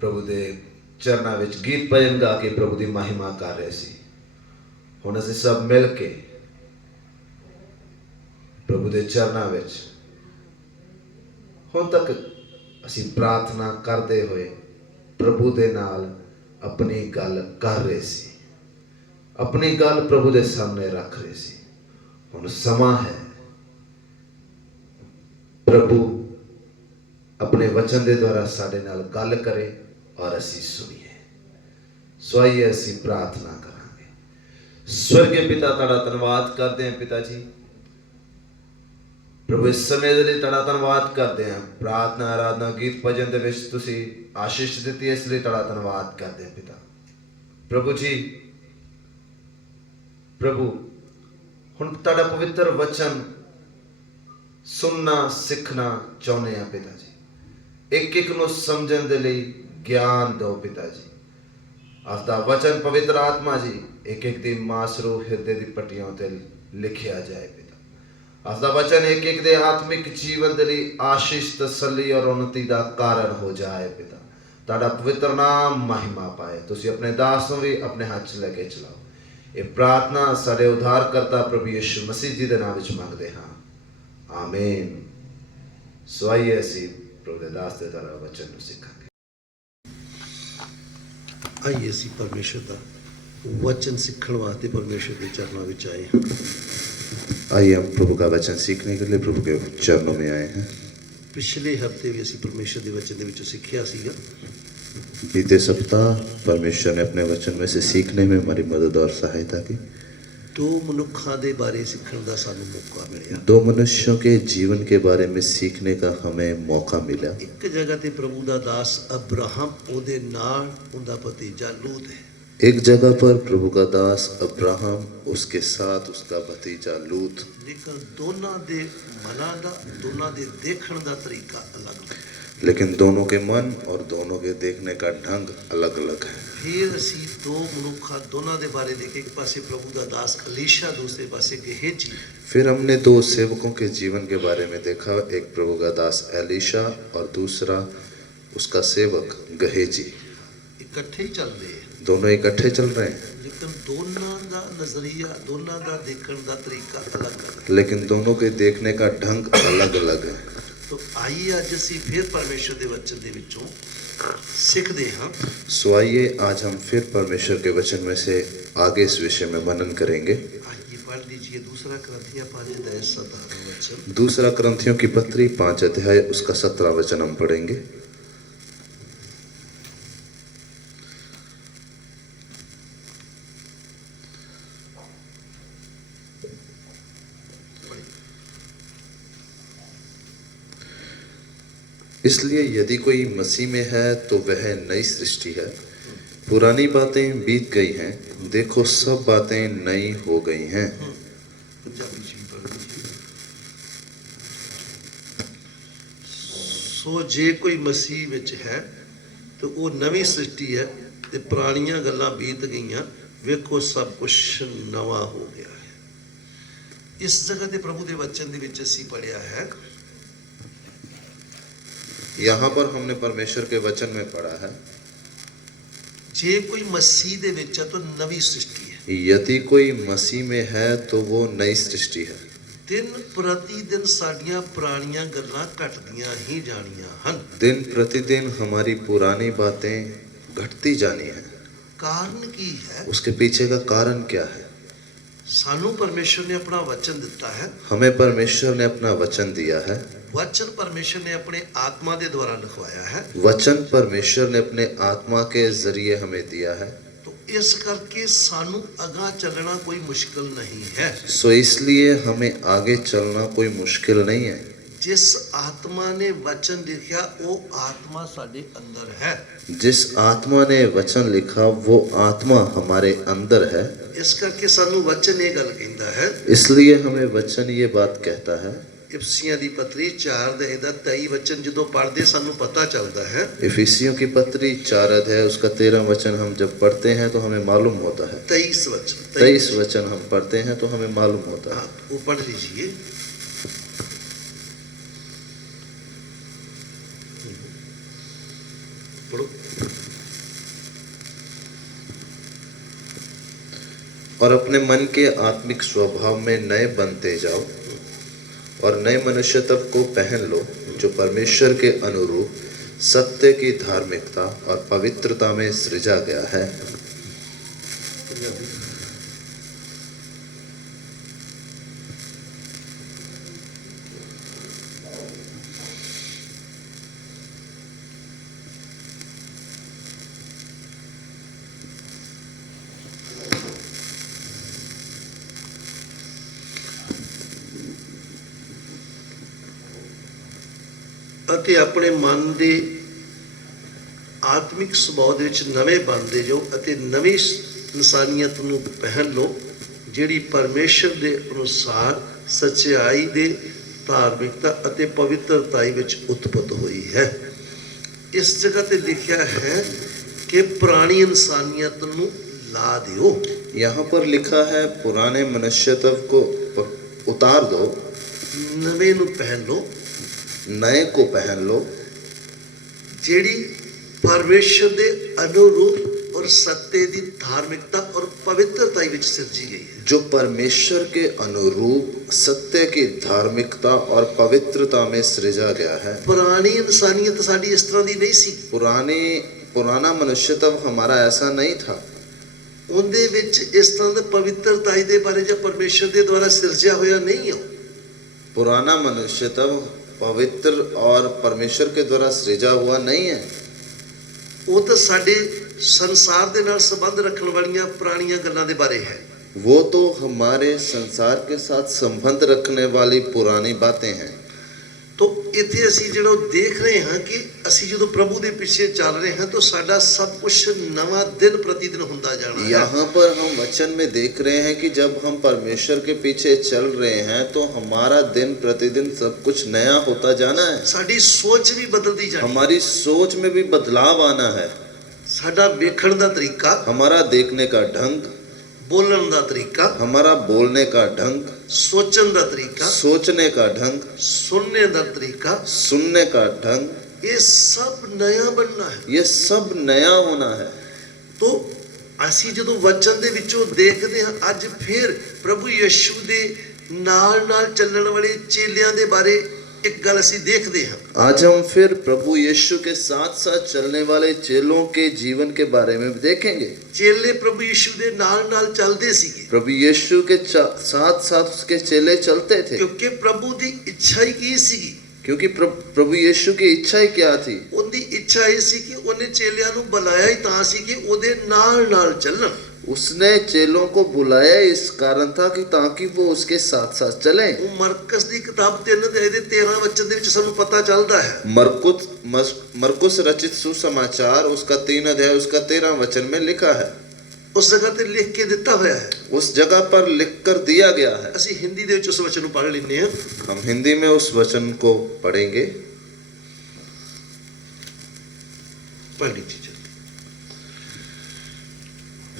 ਪ੍ਰਭੂ ਦੇ ਚਰਨਾਂ ਵਿੱਚ ਗੀਤ ਭਜਨ ਗਾ ਕੇ ਪ੍ਰਭੂ ਦੀ ਮਹਿਮਾ ਕਰ ਰਹੇ ਸੀ। ਹੁਣ ਅਸੀਂ ਸਭ ਮਿਲ ਕੇ ਪ੍ਰਭੂ ਦੇ ਚਰਨਾਂ ਵਿੱਚ ਹੁਣ ਤੱਕ ਅਸੀਂ ਪ੍ਰਾਰਥਨਾ ਕਰਦੇ ਹੋਏ ਪ੍ਰਭੂ ਦੇ ਨਾਲ अपनी गल कर रहे सी, अपनी गल प्रभु के सामने रख रहे सी। हुण समा है प्रभु अपने वचन के द्वारा साडे नाल गल करे और असी सुनिए। सो आइए असी प्रार्थना करांगे। स्वर्गीय पिता तुहाडा धन्नवाद करते हैं पिता जी। प्रभु इस समय के लिए तुहाडा धन्नवाद करते हैं। प्रार्थना आराधना गीत भजन के विच तुसीं आशीष दी, इसलिए तुहाडा धन्नवाद करते हैं पिता। प्रभु जी, प्रभु हुण तुहाडा पवित्र वचन सुनना सीखना चाहुंदे हैं पिता जी। एक एक नूं समझण दे लई ज्ञान दो पिता जी। आपदा वचन पवित्र आत्मा जी एक एक दी मासरू हिरदे दी पट्टियों ते लिखिया जाए पिता। आपदा वचन एक एक दे आत्मिक जीवन दे लई आशीष तसल्ली और उन्नति दा कारण हो जाए पिता। तुहाडा पवित्र नाम महिमा पाए। तुसीं अपने दास नूं भी अपने हाथ च लेके चलाओ। ये प्रार्थना साडे उद्धारकर्ता प्रभु यीशु मसीह जी दे नाम विच मंगदे हां, आमीन। सो आइए असीं प्रभु दे दास दे द्वारा वचन नूं सिखांगे। आइए असीं परमेश्वर दा वचन सीखण वास्ते परमेश्वर के चरणों में आए हैं। आइए हम प्रभु का वचन सीखने के लिए प्रभु के चरणों में आए हैं। पिछले हफ्ते भी असीं परमेश्वर के वचन दे विचों सीखिया सीगा। बीते सप्ताह परमेश्वर ने अपने वचन में से सीखने में हमारी मदद और सहायता की। दो मनुखों के बारे सीखण दा सानूं मौका मिलिया। दो मनुष्यों के जीवन के बारे में सीखने का हमें मौका मिला। एक जगह ते प्रभु दा दास अब्राहम उहदे नाल उहदा भतीजा लूत है। एक जगह पर प्रभु का दास अब्राहम, उसके साथ उसका भतीजा लूत। लेकिन दोनों दे मनां दा दोनों दे देखण दा तरीका अलग है। लेकिन दोनों के मन और दोनों के देखने का ढंग अलग अलग है। फिर असीं दो मनुखा दोनों दे बारे देखे। एक पासे प्रभु दा दास अलीशा, दूसरे पासे गेहजी। फिर हमने दो सेवकों के जीवन के बारे में देखा। एक प्रभु का दास एलीशा और दूसरा उसका सेवक गेहजी। इकट्ठे ही चल रहे हैं, दोनों इकट्ठे चल रहे हैं, लेकिन दोनों का नजरिया दोनों का देखने का तरीका अलग अलग। लेकिन दोनों के देखने का ढंग अलग अलग है। तो आइए आज असीं फिर परमेश्वर के वचन दे विचों सीखते हाँ। सो आइए आज हम फिर परमेश्वर के वचन में से आगे इस विषय में मनन करेंगे। आइए पढ़ लीजिए दूसरा ग्रंथिया 5:17 वचन। दूसरा ग्रंथियों की पत्री 5 अध्याय उसका 17 वचन हम पढ़ेंगे। इसलिए यदि कोई मसीह में है तो वह नई सृष्टि है, पुरानी बातें बीत गई हैं, देखो सब बातें नई हो गई हैं। सो जे कोई मसीह विच है तो वो नवी सृष्टि है, ते पुरानियां गल्लां बीत गईयां, वेखो सब कुछ नवा हो गया है। इस जगह ते प्रभु दे वचन दे विच असीं पढ़िया है, यहाँ पर हमने परमेश्वर के वचन में पढ़ा है ਜੇ ਕੋਈ ਮਸੀਹ ਦੇ ਵਿੱਚ ਹੈ ਤਾਂ ਨਵੀਂ ਸ੍ਰਿਸ਼ਟੀ ਹੈ। यदि कोई मसीह में है तो वो नई सृष्टि है। ਦਿਨ ਪ੍ਰਤੀ ਦਿਨ ਸਾਡੀਆਂ ਪੁਰਾਣੀਆਂ ਗੱਲਾਂ ਘਟਦੀਆਂ ਹੀ ਜਾਣੀਆਂ ਹਨ। दिन प्रतिदिन हमारी पुरानी बातें घटती जानी है। ਕਾਰਨ ਕੀ ਹੈ? उसके पीछे का कारण क्या है? ਸਾਨੂੰ ਪਰਮੇਸ਼ਰ ਨੇ ਆਪਣਾ ਵਚਨ ਦਿੱਤਾ ਹੈ। हमें परमेश्वर ने अपना वचन दिया है। वचन परमेश्वर ने अपने आत्मा के द्वारा लिखवाया है। वचन परमेश्वर ने अपने आत्मा के जरिए हमें दिया है। तो इस करके सानू अगा चलना कोई मुश्किल नहीं है। सो इसलिए हमें आगे चलना कोई मुश्किल नहीं है। जिस आत्मा ने वचन लिखा वो आत्मा साडे अंदर है। जिस आत्मा ने वचन लिखा वो आत्मा हमारे अंदर है। इस करके सानू वचन ये गल कहता है। इसलिए हमें वचन ये बात कहता है। इफसियां दी पत्री 4 अध्याय दा 23 वचन जो पढ़ते सानू पता चलता है। इफिसियों की पत्री 4 अध्याय उसका 13 वचन हम जब पढ़ते हैं तो हमें मालूम होता है। 23 वचन हम पढ़ते हैं तो हमें मालूम होता है। वो पढ़ लीजिए। पढ़ो। और अपने मन के आत्मिक स्वभाव में नए बनते जाओ और नए मनुष्यत्व को पहन लो जो परमेश्वर के अनुरूप सत्य की धार्मिकता और पवित्रता में सृजा गया है। ਅਤੇ ਆਪਣੇ ਮਨ ਦੇ ਆਤਮਿਕ ਸੁਭਾਅ ਦੇ ਵਿੱਚ ਨਵੇਂ ਬਣਦੇ ਜਾਓ ਅਤੇ ਨਵੀਂ ਇਨਸਾਨੀਅਤ ਨੂੰ ਪਹਿਨ ਲਓ ਜਿਹੜੀ ਪਰਮੇਸ਼ਰ ਦੇ ਅਨੁਸਾਰ ਸੱਚਾਈ ਦੇ ਧਾਰਮਿਕਤਾ ਅਤੇ ਪਵਿੱਤਰਤਾ ਵਿੱਚ ਉਤਪਤ ਹੋਈ ਹੈ। ਇਸ ਜਗ੍ਹਾ ਤੇ ਲਿਖਿਆ ਹੈ ਕਿ ਪੁਰਾਣੀ ਇਨਸਾਨੀਅਤ ਨੂੰ ਲਾ ਦਿਓ। यहाँ पर लिखा है पुराने मनुष्यत्व को उतार दो, ਨਵੇਂ ਨੂੰ ਪਹਿਨ ਲਓ नए को पहन लो ਜਿਹੜੀ ਪਰਮੇਸ਼ਰ ਦੇ ਅਨੁਰੂਪ ਔਰ ਸੱਤੇ ਦੀ ਧਾਰਮਿਕਤਾ ਔਰ ਪਵਿੱਤਰਤਾ ਵਿੱਚ ਸਿਰਜੀ ਗਈ ਹੈ। जो परमेश्वर के अनुरूप सत्य की धार्मिकता और पवित्रता में सृजा गया है। ਪੁਰਾਣੀ ਇਨਸਾਨੀਅਤ ਸਾਡੀ ਇਸ ਤਰ੍ਹਾਂ ਦੀ ਨਹੀਂ ਸੀ। पुराना मनुष्यत्व हमारा ऐसा नहीं था। ਉਹਦੇ ਵਿੱਚ ਇਸ ਤਰ੍ਹਾਂ ਦੇ ਪਵਿੱਤਰਤਾ ਦੇ ਬਾਰੇ ਜਾਂ ਪਰਮੇਸ਼ਰ ਦੇ ਦੁਆਰਾ ਸਿਰਜਿਆ ਹੋਇਆ ਨਹੀਂ ਹੈ। पुराना मनुष्यत्व पवित्र और परमेश्वर के द्वारा सृजा हुआ नहीं है। ਉਹ ਤਾਂ ਸਾਡੇ ਸੰਸਾਰ ਦੇ ਨਾਲ ਸੰਬੰਧ ਰੱਖਣ ਵਾਲੀਆਂ ਪੁਰਾਣੀਆਂ ਗੱਲਾਂ ਦੇ ਬਾਰੇ ਹੈ। वो तो हमारे संसार के साथ संबंध रखने वाली पुरानी बातें हैं। तो ਇੱਥੇ ਅਸੀਂ ਜਿਹੜਾ ਦੇਖ ਰਹੇ ਹਾਂ ਕਿ ਅਸੀਂ ਜਦੋਂ ਪ੍ਰਭੂ ਦੇ ਪਿੱਛੇ ਚੱਲ ਰਹੇ ਹਾਂ ਤਾਂ ਸਾਡਾ ਸਭ ਕੁਝ ਨਵਾਂ ਦਿਨ ਪ੍ਰਤੀ ਦਿਨ ਹੁੰਦਾ ਜਾਣਾ ਹੈ। यहाँ पर हम वचन में देख रहे हैं कि जब हम परमेश्वर के पीछे चल रहे हैं तो हमारा दिन प्रतिदिन सब कुछ नया होता जाना है। ਸਾਡੀ ਸੋਚ ਵੀ ਬਦਲਦੀ ਜਾਣੀ ਹੈ। हमारी सोच में भी बदलाव आना है। ਸਾਡਾ ਵੇਖਣ ਦਾ ਤਰੀਕਾ, हमारा देखने का ढंग, ਬੋਲਣ ਦਾ ਤਰੀਕਾ, हमारा बोलने का ढंग, ਸੋਚਣ ਦਾ ਤਰੀਕਾ, सोचने का ढंग, ਸੁਣਨੇ ਦਾ ਤਰੀਕਾ, सुनने का ढंग, ਇਹ ਸਭ ਨया ਬਣਨਾ ਹੈ। ये सब नया होना है। तो ਅਸੀਂ ਜਦੋਂ ਵਚਨ ਦੇ ਵਿੱਚੋਂ ਦੇਖਦੇ ਹਾਂ ਅੱਜ ਫਿਰ ਪ੍ਰਭੂ ਯਿਸੂ ਦੇ ਨਾਲ ਨਾਲ ਚੱਲਣ ਵਾਲੇ ਚੇਲਿਆਂ ਦੇ ਬਾਰੇ एक गल ਅਸੀਂ देखते हैं। आज हम फिर प्रभु यीशु के साथ साथ चलने वाले चेलों के जीवन के बारे में देखेंगे। चेले प्रभु यीशु के नाल नाल चलते सीगे। प्रभु यीशु के साथ साथ उसके चेले चलते थे। क्योंकि प्रभु की इच्छा ही की सीगी। क्योंकि प्रभु यीशु की इच्छा ही क्या थी? उनकी इच्छा ये सी कि उन्हें चेलियां नूं बुलाया ही तां सी कि ओदे नाल नाल चलन। उसने चेलों को बुलाया इस कारण था कि ताकि वो उसके साथ साथ चलें। वो मरकुस की किताब 3 अध्याय दे 13 वचन दे विच सानू पता चलता है। मरकुस रचित सुसमाचार उसका 3 अध्याय उसका 13 वचन में लिखा है। उस जगह ते लिख के दिता होया है। उस जगह पर लिख कर दिया गया है। ਅਸੀਂ हिंदी दे विच उस वचन नूं पढ़ लेने हैं। हम हिंदी में उस वचन को पढ़ेंगे। पढ़ लीजिए।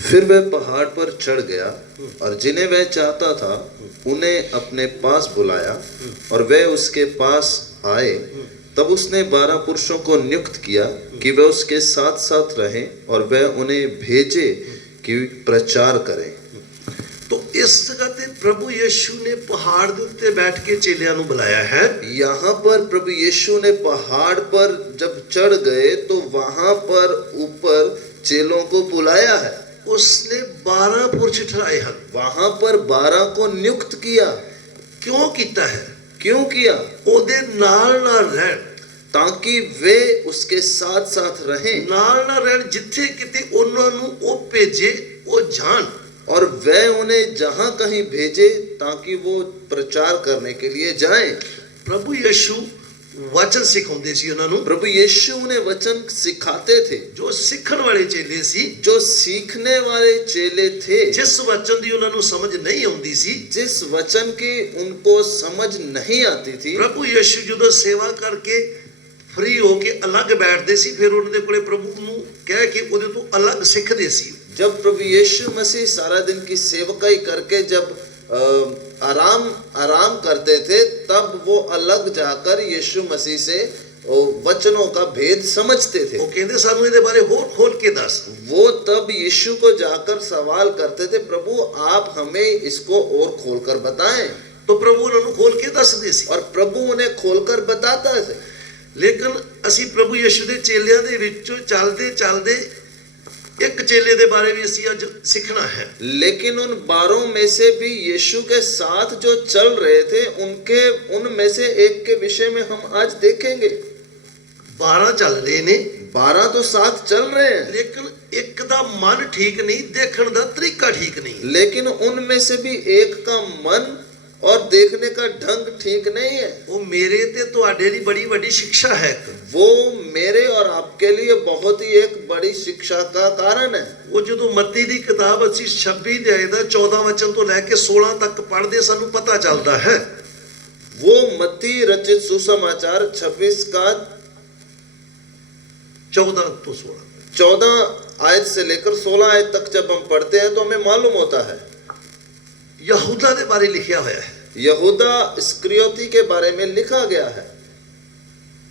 फिर वह पहाड़ पर चढ़ गया और जिन्हें वह चाहता था उन्हें अपने पास बुलाया और वे उसके पास आए तब उसने 12 पुरुषों को नियुक्त किया कि वे उसके साथ साथ रहें और वह उन्हें भेजे कि प्रचार करें। तो इस जगह ते प्रभु यीशु ने पहाड़ दे उत्ते बैठ के चेलियां नु बुलाया है। यहाँ पर प्रभु यीशु ने पहाड़ पर जब चढ़ गए तो वहां पर ऊपर चेलों को बुलाया है। उसने 12 पुरुष ठहराए हैं। वहां पर 12 को नियुक्त किया। क्यों कीता है? क्यों किया? ओदे नाल ना रहन, ताकि वे उसके साथ साथ रहें, नाल ना रहन, जिथे किते उन्हां नु ओ भेजे ओ जान, और वह उन्हें जहां कहीं भेजे ताकि वो प्रचार करने के लिए जाएं। प्रभु यीशु वचन सिखाਉਂਦੇ ਸੀ ਉਹਨਾਂ ਨੂੰ। प्रभु यीशु उन्हें वचन सिखाते थे। जो सिखण वाले चेले ਸੀ, जो सीखने वाले चेले थे, जिस वचन ਦੀ ਉਹਨਾਂ ਨੂੰ ਸਮਝ ਨਹੀਂ ਆਉਂਦੀ ਸੀ, जिस वचन की उनको समझ नहीं आती थी, प्रभु यीशु ਜਦੋਂ सेवा करके फ्री हो के अलग बैठਦੇ ਸੀ, फिर ਉਹਨਾਂ ਦੇ ਕੋਲੇ प्रभु ਨੂੰ ਕਹਿ ਕੇ ਉਹਦੇ ਤੋਂ अलग ਸਿੱਖਦੇ ਸੀ। जब प्रभु यीशु मसीह सारा दिन की सेवकाई करके जब आराम करते थे, तब वो अलग जाकर यीशु मसीह से वचनों का भेद समझते थे। वो कहते ਸਾਨੂੰ ਇਹਦੇ ਬਾਰੇ ਹੋਰ खोल के दस। वो तब यीशु को जाकर सवाल करते थे, प्रभु आप हमें इसको और खोलकर बताएं। तो प्रभु ਉਹਨਾਂ ਨੂੰ खोल के ਦੱਸਦੇ ਸੀ। और प्रभु उन्हें खोलकर बताता थे। लेकिन ਅਸੀਂ प्रभु यीशु ਦੇ ਚੇਲਿਆਂ ਦੇ ਵਿੱਚੋਂ ਚੱਲਦੇ ਚੱਲਦੇ एक चेले दे बारे में ਅਸੀਂ आज सीखना है। लेकिन उन 12 में से भी यीशु के साथ जो चल रहे थे, उनमें से एक के विषय में हम आज देखेंगे। 12 चल रहे ने, 12 तो साथ चल रहे हैं, लेकिन एक दा मन ठीक नहीं, देखने दा तरीका ठीक नहीं। लेकिन उनमें से भी एक का मन और देखने का ढंग ठीक नहीं है। वो मेरे ते ਤੁਹਾਡੇ ਲਈ बड़ी बड़ी शिक्षा है। वो मेरे और आपके लिए बहुत ही एक बड़ी शिक्षा का कारण है। वो ਜਦੋਂ मत्ती ਦੀ किताब ਅਸੀਂ 26 ਅਧਿਆਇ ਦਾ 14 वचन ਤੋਂ ਲੈ के 16 तक पढ़दे ਸਾਨੂੰ पता चलता है। वो मत्ती रचित सुसमाचार 26 का 14 तो 16, 14 आयत से लेकर 16 आयत तक जब हम पढ़ते हैं तो हमें मालूम होता है यहूदा के बारे लिखा हुआ है। यहूदा इस्करियोती के बारे में लिखा गया है।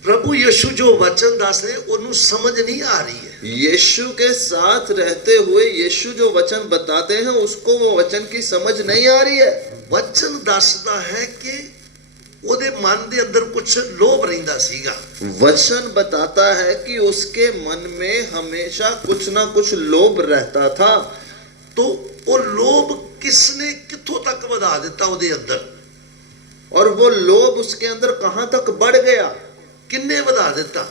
प्रभु यीशु जो वचन दस रहे उन्हें समझ नहीं आ रही है। यीशु के साथ रहते हुए यीशु जो वचन बताते हैं उसको वो वचन की समझ नहीं आ रही है। वचन दसदा है कि ਉਹਦੇ मन ਦੇ अंदर कुछ लोभ ਰਹਿੰਦਾ ਸੀਗਾ। वचन बताता है कि उसके मन में हमेशा कुछ ना कुछ लोभ रहता था। तो वो लोभ किसने कित्थों तक ਵਧਾ ਦਿੱਤਾ ਉਹਦੇ अंदर, और वो लोभ उसके अंदर कहां तक बढ़ गया, किन्ने ਵਧਾ ਦਿੱਤਾ,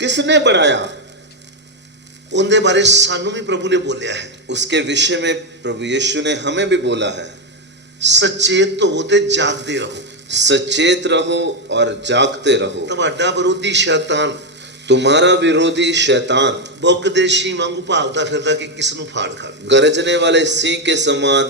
किसने बढ़ाया, ਉਹਦੇ ਬਾਰੇ ਸਾਨੂੰ ਵੀ प्रभु ने बोलिया है। उसके विषय में प्रभु यीशु ने हमें भी बोला है, सचेत हो ते जागते रहो। सचेत रहो और जागते रहो। ਤੁਹਾਡਾ ਵਿਰੋਧੀ शैतान, तुम्हारा विरोधी शैतान ਬੁੱਕਦੇਸ਼ੀ ਵਾਂਗੂ ਭਾਲਦਾ ਫਿਰਦਾ कि किस ਨੂੰ फाड़ खावे। गरजने वाले सिंह के समान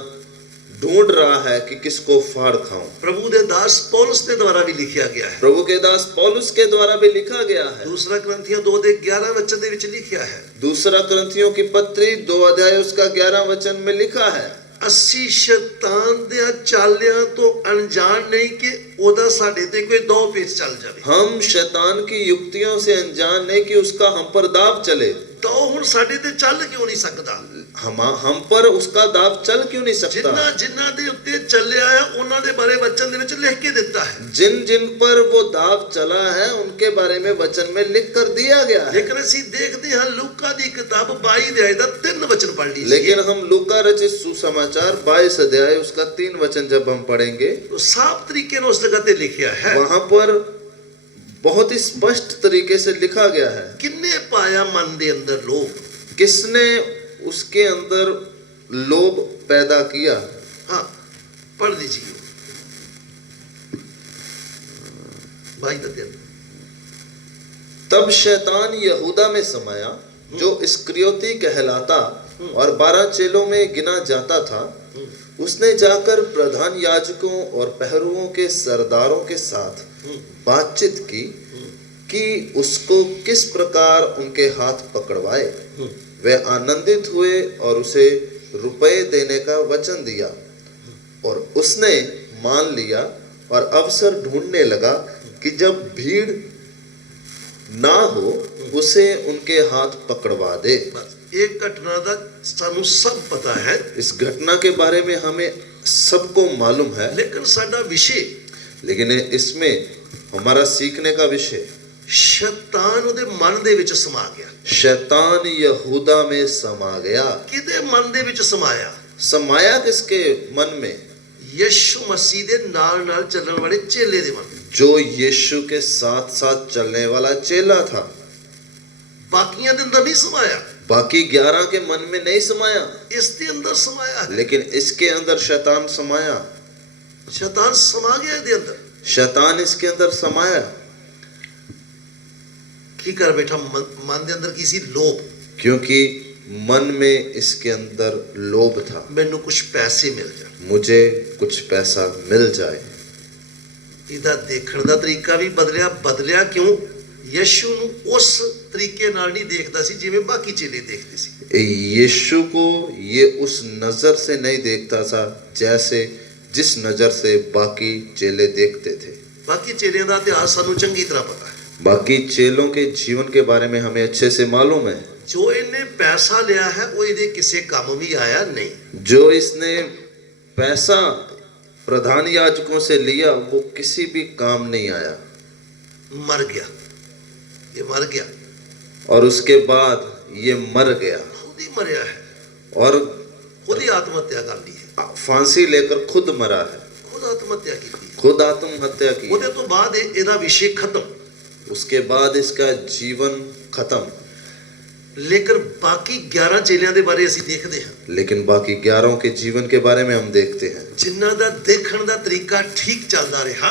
ढूंढ रहा है कि किसको फाड़ खाऊं। प्रभु ਦੇ ਦਾਸ ਪੌਲਸ ਦੇ ਦੁਆਰਾ ਵੀ ਲਿਖਿਆ ਗਿਆ ਹੈ। प्रभु के दास पौलुस के द्वारा भी लिखा गया है। दूसरा ग्रंथियों 2 ਦੇ 11 वचन ਦੇ ਵਿੱਚ ਲਿਖਿਆ है। दूसरा ग्रंथियों की पत्री 2 अध्याय उसका 11 वचन में लिखा है, ਅਸੀਂ शैतान ਦੇ ਚਾਲਿਆਂ ਤੋਂ अनजान नहीं कि ਉਹਦਾ ਸਾਡੇ ਤੇ ਕੋਈ दो पेच चल जावे। हम शैतान की युक्तियों से अनजान नहीं कि उसका हम पर दाव चले। तो ਹੁਣ ਸਾਡੇ ਤੇ ਚੱਲ ਕਿਉਂ ਨਹੀਂ ਸਕਦਾ? हम पर उसका दाव चल क्यों नहीं सकता? जिन्ना ਦੇ ਉੱਤੇ ਚੱਲਿਆ ਹੈ ਉਹਨਾਂ ਦੇ ਬਾਰੇ वचन ਦੇ ਵਿੱਚ ਲਿਖ ਕੇ ਦਿੱਤਾ है। जिन जिन पर वो दाव चला है उनके बारे में वचन में लिख कर दिया गया है। लेकिन ਅਸੀਂ ਦੇਖਦੇ ਹਾਂ ਲੂਕਾ ਦੀ किताब 22 ਅਧਿਆਇ ਦਾ 3 वचन पढ़ लीजिए। लेकिन हम लूका रचित सुसमाचार 22 अध्याय उसका 3 वचन जब हम पढ़ेंगे तो साफ तरीके से उस जगह पे लिखा है, वहां पर बहुत ही स्पष्ट तरीके से लिखा गया है, किन्ने पाया मन दे अंदर लोभ, किसने उसके अंदर लोभ पैदा किया। हाँ पढ़ दीजिए 22 अध्याय। तब शैतान यहूदा में समाया जो इस्करियोती कहलाता और 12 चेलों में गिना जाता था। उसने जाकर प्रधान याजकों और पहरुओं के सरदारों के साथ बातचीत की कि उसको किस प्रकार उनके हाथ पकड़वाए। वे आनंदित हुए और उसे रुपए देने का वचन दिया और उसने मान लिया और अवसर ढूंढने लगा कि जब भीड़ ना हो उसे उनके हाथ पकड़वा दे। बस एक घटना का सानू सब पता है, इस घटना के बारे में हमें सबको मालूम है, लेकिन साडा विषय, लेकिन इसमें हमारा सीखने का विषय, शैतान उहदे मन दे विच समा गया। शैतान यहूदा में समा गया। किदे मन दे विच समाया? समाया किसके मन में? यीशु मसीह दे नाल नाल चलने वाले चेले दे मन। जो यीशु के साथ साथ चलने वाला चेला था। बाकियां दे अंदर नहीं समाया, बाकी 11 के मन में नहीं समाया, इसके अंदर समाया है। लेकिन इसके अंदर शैतान समाया। शैतान समा गया दे अंदर। शैतान इसके अंदर समाया। की कर बैठा मन दे अंदर किसी लोभ, क्योंकि मन में इसके अंदर लोभ था, मैनू कुछ पैसे मिल जाए, मुझे कुछ पैसा मिल जाए। इहदा देखण दा तरीका भी बदलिया। बदलिया क्यों? यीशु नू उस तरीके नाल नहीं देखदा सी जिवें बाकी चेले देखदे सी। यीशु को ये उस नजर से नहीं देखता था जैसे जिस नजर से बाकी चेले देखते थे। बाकी चेलियां दा इतिहास सानू चंगी तरह पता है। बाकी चेलों के जीवन के बारे में हमें अच्छे से मालूम है। जो इन्हें पैसा लिया है वो इहदे किसी काम भी आया नहीं। जो इसने पैसा प्रधान याजकों से लिया वो किसी भी काम नहीं आया, मर गया। ये मर गया और उसके बाद ये मर गया, खुद ही मरया है और खुद ही आत्महत्या कर ली है। फांसी लेकर खुद मरा है, खुद आत्महत्या की थी। खुद आत्महत्या की। ਉਹਦੇ ਤੋਂ ਬਾਅਦ ਇਹਦਾ ਵਿਸ਼ੇ ਖਤਮ। उसके बाद इसका जीवन खत्म। लेकिन बाकी 11 चेलियां ਦੇ ਬਾਰੇ ਅਸੀਂ ਦੇਖਦੇ ਹਾਂ, लेकिन बाकी 11 के जीवन के बारे में हम देखते हैं ਜਿਨ੍ਹਾਂ ਦਾ ਦੇਖਣ ਦਾ ਤਰੀਕਾ ਠੀਕ ਚੱਲਦਾ ਰਿਹਾ,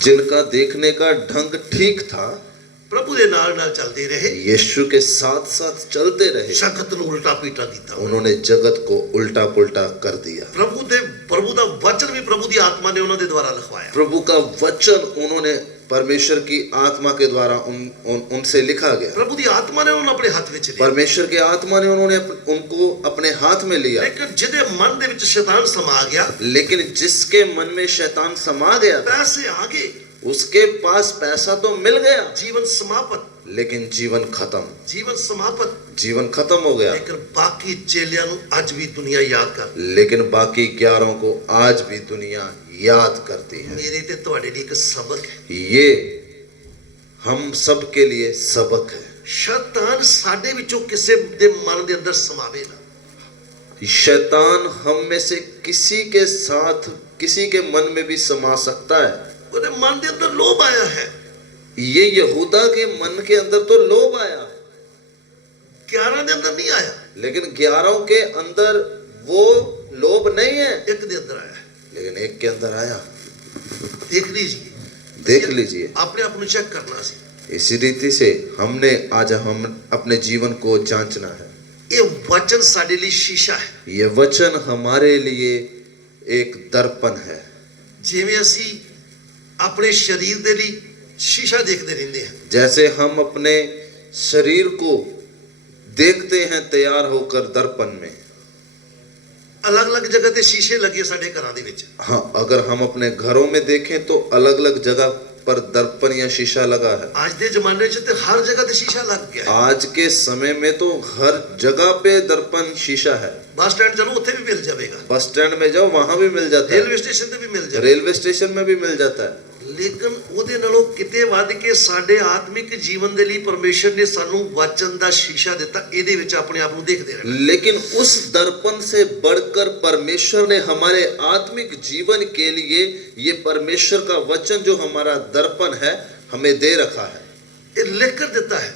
जिनका देखने का ढंग ठीक था, प्रभु ਦੇ ਨਾਲ ਨਾਲ ਚੱਲਦੇ ਰਹੇ, यीशु के साथ साथ चलते रहे, ਜगत ਨੂੰ ਉਲਟਾ ਪੀਟਾ ਕੀਤਾ। उन्होंने जगत को उल्टा पुल्टा कर दिया। प्रभु ਦਾ वचन भी प्रभु ਦੀ आत्मा ने ਉਹਨਾਂ ਦੇ द्वारा लिखवाया। प्रभु का वचन उन्होंने परमेश्वर की आत्मा के द्वारा उनसे लिखा गया। प्रभु ਦੀ आत्मा ने ਉਹਨਾਂ ਆਪਣੇ ਹੱਥ ਵਿੱਚ ਲਿਆ। परमेश्वर की आत्मा ने उन्होंने उनको अपने हाथ में लिया। लेकिन ਜਿਹਦੇ ਮਨ ਦੇ ਵਿੱਚ शैतान समा गया, लेकिन जिसके मन में शैतान समा गया, पैसे आ गए, उसके पास पैसा तो मिल गया, जीवन समाप्त, लेकिन जीवन खत्म। जीवन समाप्त। जीवन खत्म हो गया। लेकिन बाकी चेलियां ਨੂੰ ਅੱਜ ਵੀ ਦੁਨੀਆ ਯਾਦ ਕਰਦੀ। लेकिन बाकी 11 को आज भी दुनिया याद करती है। ਮੇਰੇ ਤੇ ਤੁਹਾਡੇ ਲਈ ਇੱਕ ਸਬਕ ਹੈ। ये हम सब के लिए सबक है। शैतान ਸਾਡੇ ਵਿੱਚੋਂ ਕਿਸੇ ਦੇ ਮਨ ਦੇ ਅੰਦਰ ਸਮਾਵੇ ਨਾ। शैतान हम में से किसी के साथ किसी के मन में भी समा सकता है। ਉਹਦੇ ਮਨ ਦੇ ਅੰਦਰ ਲੋਭ ਆਇਆ ਹੈ। ये यहूदा के मन के अंदर तो लोभ आया, 11 ਦੇ अंदर नहीं आया, लेकिन 11 के अंदर वो लोभ नहीं है, एक दे अंदर आया है। लेकिन एक के अंदर आया। देख लीजिए, देख लीजिए। अपने आप ਨੂੰ चेक करना सी। इसी रीति से हमने आज हम अपने जीवन को जांचना है। ये वचन ਸਾਡੇ ਲਈ शीशा है। ये वचन हमारे लिए एक दर्पण है। ਜਿਵੇਂ ਅਸੀਂ ਆਪਣੇ ਸਰੀਰ ਦੇ ਲਈ शीशा देखते रहते हैं, जैसे हम अपने शरीर को देखते हैं तैयार होकर दर्पण में। अलग अलग जगह ते शीशे लगे साडे घरां दे विच। हाँ, अगर हम अपने घरों में देखें तो अलग अलग जगह पर दर्पण या शीशा लगा है। आज दे जमाने च ते हर जगह ते शीशा लग गया है। आज के समय में तो हर जगह पे दर्पण शीशा है। बस स्टैंड चलो उत्थे भी मिल जाएगा, बस स्टैंड में जाओ वहां भी मिल जाता है, रेलवे स्टेशन ते भी मिल जाएगा, रेलवे स्टेशन में भी मिल जाता है। लेकिन ਉਹਦੇ ਨਾਲੋਂ ਕਿਤੇ ਵੱਧ ਕੇ ਸਾਡੇ ਆਤਮਿਕ ਜੀਵਨ ਦੇ ਲਈ ਪਰਮੇਸ਼ਰ ਨੇ ਸਾਨੂੰ ਵਚਨ ਦਾ ਸ਼ੀਸ਼ਾ ਦਿੱਤਾ। ਇਹਦੇ ਵਿੱਚ ਆਪਣੇ ਆਪ ਨੂੰ ਦੇਖਦੇ ਰਹਿਣਾ। लेकिन उस दर्पण से बढ़कर परमेश्वर ने हमारे आत्मिक जीवन के लिए ये परमेश्वर का वचन जो हमारा दर्पण है हमें दे रखा है। ਇਹ ਲਿਖ ਕਰ ਦਿੱਤਾ है,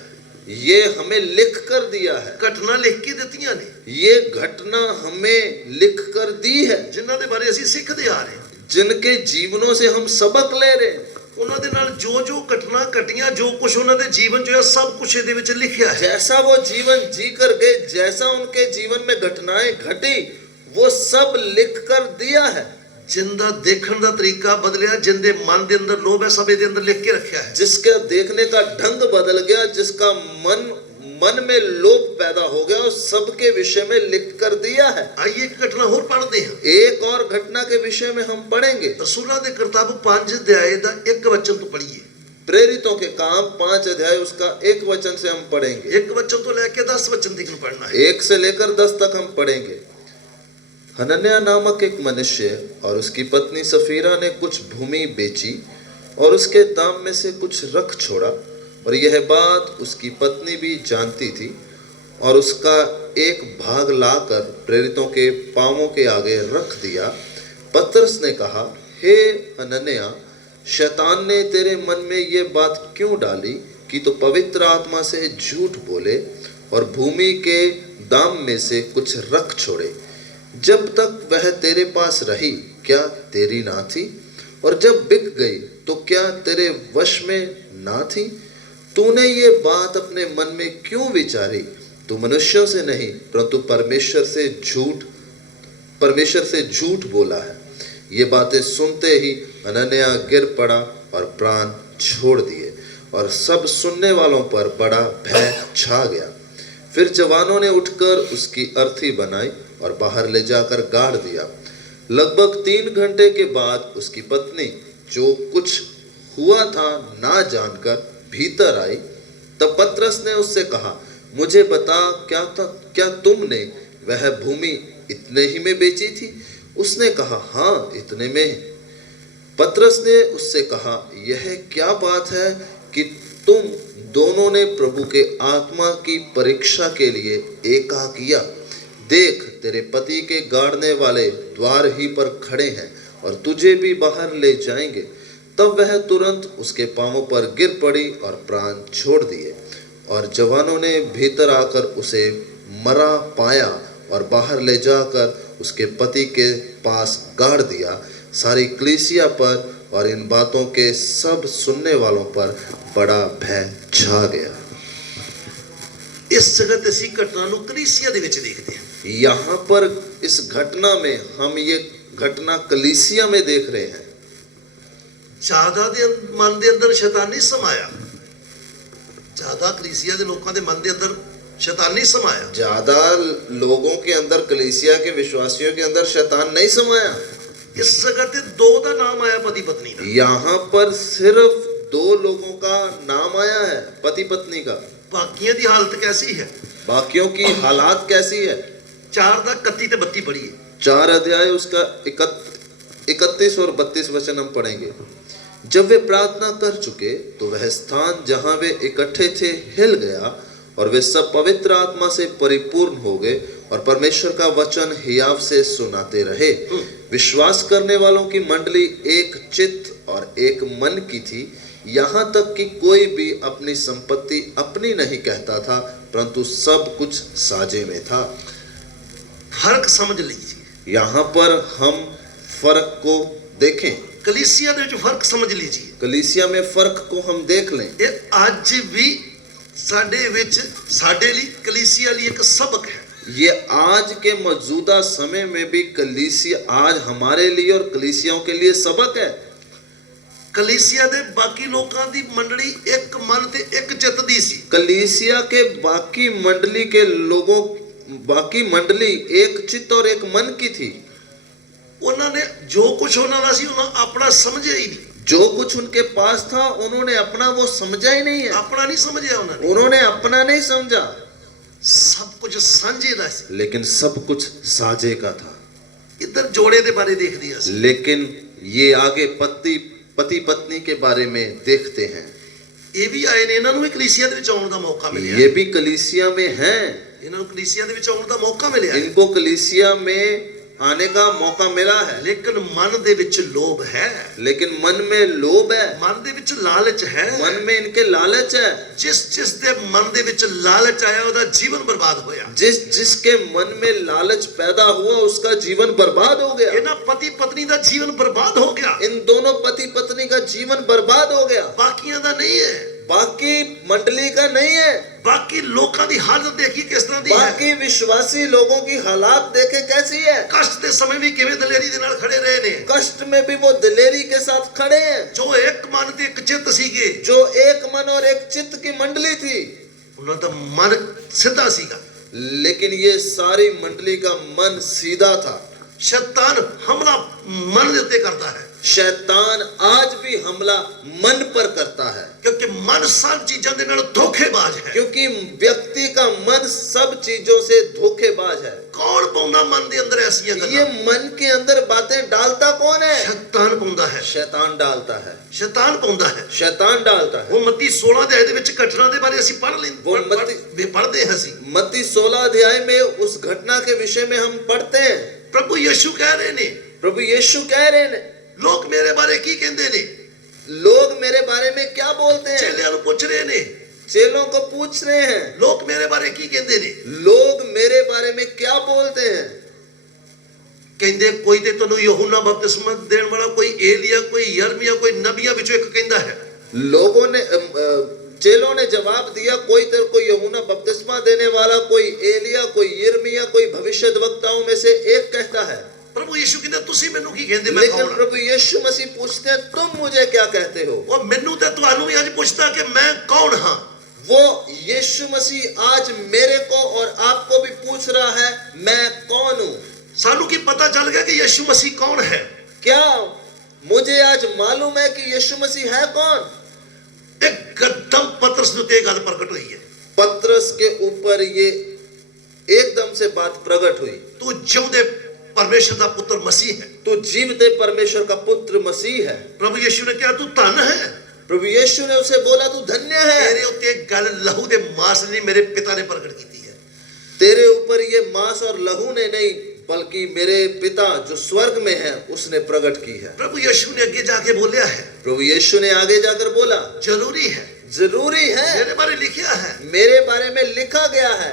ये हमें लिख कर दिया है। ਘਟਨਾ ਲਿਖ ਕੇ ਦਿੱਤੀਆਂ ਨੇ, ये घटना हमें लिख कर दी है, ਜਿਨ੍ਹਾਂ ਦੇ ਬਾਰੇ ਅਸੀਂ ਸਿੱਖਦੇ ਆ ਰਹੇ ਹਾਂ। जिनके जीवनों से हम सबक ले रहे हैं। ਉਹਨਾਂ ਦੇ ਨਾਲ ਜੋ ਜੋ ਘਟਨਾ ਘਟੀਆਂ, ਜੋ ਕੁਝ ਉਹਨਾਂ ਦੇ ਜੀਵਨ 'ਚ ਹੋਇਆ, ਸਭ ਕੁਝ ਇਹਦੇ ਵਿੱਚ ਲਿਖਿਆ ਹੈ। जैसा वो जीवन जी कर गए, जैसा उनके जीवन में घटनाएं घटी, वो सब लिख कर दिया है। जिंदा देखने का तरीका बदलिया, जिंदे मन के अंदर लोभ है, सब ਇਹਦੇ अंदर लिख के रखा है। जिसका देखने का ढंग बदल गया, जिसका मन में लोभ पैदा हो गया, उस सबके विषय में लिख कर दिया है। आइए एक घटना और पढ़ते हैं। एक और घटना के विषय में हम पढ़ेंगे। रसूलां दे किताब 5 अध्याय दा 1 वचन तो पढ़िए। प्रेरितों के काम 5 अध्याय उसका 1 वचन से हम पढ़ेंगे। एक वचन तो लेके 10 वचन तक पढ़ना है। 1 से लेकर 10 तक हम पढ़ेंगे। हनन्याह नामक एक मनुष्य और उसकी पत्नी सफीरा ने कुछ भूमि बेची और उसके दाम में से कुछ रख छोड़ा, और यह बात उसकी पत्नी भी जानती थी, और उसका एक भाग लाकर प्रेरितों के पांवों के आगे रख दिया। पतरस ने कहा, हे हनन्याह, शैतान ने तेरे मन में ये बात क्यों डाली कि तो पवित्र आत्मा से झूठ बोले और भूमि के दाम में से कुछ रख छोड़े। जब तक वह तेरे पास रही क्या तेरी ना थी, और जब बिक गई तो क्या तेरे वश में ना थी? तूने ये बात अपने मन में क्यों विचारी? तू मनुष्यों से नहीं परंतु परमेश्वर से झूठ बोला है। ये बातें सुनते ही हनन्याह गिर पड़ा और प्राण छोड़ दिए, और सब सुनने वालों पर बड़ा भय छा गया। फिर जवानों ने उठकर उसकी अर्थी बनाई और बाहर ले जाकर गाड़ दिया। लगभग 3 घंटे के बाद उसकी पत्नी, जो कुछ हुआ था ना जानकर भीतर आई। तब पतरस ने उससे कहा, मुझे बता, क्या तुमने वह भूमि इतने ही में बेची थी? उसने कहा, हाँ, इतने में। पतरस ने उससे कहा, यह क्या बात है कि तुम दोनों ने प्रभु के आत्मा की परीक्षा के लिए एका किया? देख, तेरे पति के गाड़ने वाले द्वार ही पर खड़े हैं और तुझे भी बाहर ले जाएंगे। तब वह तुरंत उसके पांवों पर गिर पड़ी और प्राण छोड़ दिए। और जवानों ने भीतर आकर उसे मरा पाया और बाहर ले जाकर उसके पति के पास गाड़ दिया। सारी कलीसिया पर और इन बातों के सब सुनने वालों पर बड़ा भय छा गया। इस जगह ते ਅਸੀਂ ਘਟਨਾ ਨੂੰ ਕਲੀਸਿया ਦੇ ਵਿੱਚ ਦੇਖਦੇ ਹਾਂ। यहाँ पर इस घटना में हम ये घटना कलीसिया में देख रहे हैं। ਜ਼ਿਆਦਾ ਦੇ ਮਨ ਦੇ ਅੰਦਰ ਸ਼ੈਤਾਨੀ ਸਮਾਇਆ। ਜ਼ਿਆਦਾ ਕਲੀਸਿया ਦੇ ਲੋਕਾਂ ਦੇ ਮਨ ਦੇ ਅੰਦਰ शैतानी समाया। ज्यादा लोगों के अंदर, कलीसिया के विश्वासियों के अंदर शैतान नहीं समाया। इस जगह ते 2 का नाम आया, पति पत्नी का। यहाँ पर सिर्फ 2 लोगों का नाम आया है, पति पत्नी का। बाकियों की हालत कैसी है? बाकियों की हालात कैसी है? 4 का 31 ते 32 पढ़िए। 4 अध्याय उसका 31 और 32 वचन हम पढ़ेंगे। जब वे प्रार्थना कर चुके तो वह स्थान जहाँ वे इकट्ठे थे हिल गया, और वे सब पवित्र आत्मा से परिपूर्ण हो गए और परमेश्वर का वचन हियाव से सुनाते रहे। विश्वास करने वालों की मंडली एक चित्त और एक मन की थी। यहाँ तक कि कोई भी अपनी संपत्ति अपनी नहीं कहता था, परंतु सब कुछ साझे में था। फर्क समझ लीजिए। यहाँ पर हम फर्क को देखें। कलीसिया दे विच फर्क समझ लीजिए। कलीसिया में फर्क को हम देख लें। ये आज भी साडे विच, साडे लिए कलीसिया लिए एक सबक है। ये आज के मौजूदा समय में भी कलीसिया आज हमारे लिए और कलीसियाओं के लिए सबक है। कलीसिया दे बाकी लोकां दी मंडली एक मन ते एक चित्त दी सी। कलीसिया के बाकी मंडली के लोगों, बाकी मंडली एक चित्त और एक मन की थी। उन्होंने जो कुछ होना था सी उन्होंने अपना समझे ही नहीं। जो कुछ उनके पास था उन्होंने अपना वो समझा ही नहीं है। अपना नहीं समझा उन्होंने अपना नहीं समझा। सब कुछ साझे का सी, लेकिन सब कुछ साझे का था। इधर जोड़े के बारे देख दिया सी। लेकिन ये आगे पति पत्नी के बारे में देखते हैं। ये भी आए ने, इन्होंने भी कलीसिया दे विच आउण दा मौका मिलिया। ये भी कलीसिया में हैं। इन्होंने कलीसिया दे विच आउण दा मौका मिलिया। इनको कलीसिया में आने का मौका मिला है। लेकिन मन दे विच लोभ है। लेकिन मन में लोभ है। मन दे विच लालच है। मन में इनके लालच है। जिस दे मन दे विच लालच आया उसका जीवन बर्बाद होया। जिसके मन में लालच पैदा हुआ उसका जीवन बर्बाद हो गया। इन्हां पति पत्नी का जीवन बर्बाद हो गया। इन दोनों पति पत्नी का जीवन बर्बाद हो गया। बाकियां दा नहीं है, बाकी मंडली का नहीं है। बाकी लोगों की हालत देखिए किस तरह दी है। बाकी विश्वासी लोगों की हालात देखे कैसी है। कष्ट के समय भी किवें दलेरी दे नाल खड़े रहे ने। कष्ट में भी वो दलेरी के साथ खड़े हैं। जो एक मन ते एक चित्त सीगे, जो एक मन और एक चित्त की मंडली थी, उन्होंने तो मन सीधा सीगा। लेकिन ये सारी मंडली का मन सीधा था। शैतान हमला मन दे उत्ते करता है। शैतान आज भी हमला मन पर करता है, क्योंकि मन सब चीजों के नाल धोखेबाज है। क्योंकि व्यक्ति का मन सब चीजों से धोखेबाज है। कौन पाਉਂਦਾ मन के अंदर ऐसी गल्लां? ये मन के अंदर बातें डालता कौन है? शैतान पाਉਂਦਾ है। शैतान डालता है, शैतान पाਉਂਦਾ है। शैतान डालता है। वो मत्ती 16 अध्याय ਦੇ ਵਿੱਚ घटना ਦੇ ਬਾਰੇ ਅਸੀਂ ਪੜ੍ਹ वो ਲੈਂਦੇ पढ़ते हैं ਅਸੀਂ। मत्ती 16 अध्याय में उस घटना के विषय में हम पढ़ते हैं। प्रभु यीशु कह रहे ने, प्रभु यीशु कह रहे हैं, लोग मेरे बारे की कहते ने? लोग मेरे बारे में क्या बोलते हैं? चेलियां ਨੂੰ ਪੁੱਛ ਰਹੇ ਨੇ, चेलों को पूछ रहे हैं, लोग मेरे बारे की कहते ने? लोग मेरे बारे में क्या बोलते हैं? ਕਹਿੰਦੇ ਕੋਈ ਤੇ ਤੈਨੂੰ ਯਹੂਨਾ ਬਪਤਿਸਮਾ ਦੇਣ ਵਾਲਾ, ਕੋਈ ਏਲੀਆ, ਕੋਈ यिर्मयाह, ਕੋਈ नबियां ਵਿੱਚੋਂ ਇੱਕ ਕਹਿੰਦਾ ਹੈ। लोगों ने चेलों ने जवाब दिया, कोई तेरे को यूहन्ना बपतिस्मा देने वाला, कोई एलिया, कोई यिर्मयाह, कोई भविष्यद्वक्ताओं में से एक कहता है। प्रभु यीशु कहते ਤੁਸੀਂ ਮੈਨੂੰ ਕੀ ਕਹਿੰਦੇ? ਮੈਂ लेकिन ਕੌਣ? प्रभु यीशु मसीह पूछते हैं, तुम मुझे क्या कहते हो? ਉਹ ਮੈਨੂੰ ਤੇ ਤੁਹਾਨੂੰ ਵੀ ਅੱਜ ਪੁੱਛਦਾ ਕਿ ਮੈਂ ਕੌਣ ਹਾਂ। वो यीशु मसीह आज मेरे को और आपको भी पूछ रहा है, मैं कौन हूं? ਸਾਨੂੰ ਕੀ ਪਤਾ ਚੱਲ ਗਿਆ ਕਿ ਯीशु मसीह कौन है? क्या मुझे आज मालूम है कि यीशु मसीह है कौन? एकदम पतरस ਦੇ ਉੱਤੇ ਇਹ ਗੱਲ ਪ੍ਰਗਟ ਹੋਈ ਹੈ। पतरस के ऊपर ये एकदम से बात प्रकट हुई। ਤੂੰ ਜਿਉਂਦੇ परमेश्वर ਦਾ ਪੁੱਤਰ मसीह है। तू जीवते परमेश्वर का पुत्र मसीह है। प्रभु यीशु ने कहा तू धन है। प्रभु यीशु ने उसे बोला, तू धन्य है। तेरे उत्ते एक गल लहू दे मांस नहीं, मेरे पिता ने प्रकट की है। तेरे ऊपर ये मांस और लहू ने नहीं, बल्कि मेरे पिता जो स्वर्ग में है उसने प्रकट की है। प्रभु यीशु ने आगे जाके बोलिया है, प्रभु यीशु ने आगे जाकर बोला, जरूरी है, जरूरी है, मेरे बारे लिखा है, मेरे बारे में लिखा गया है,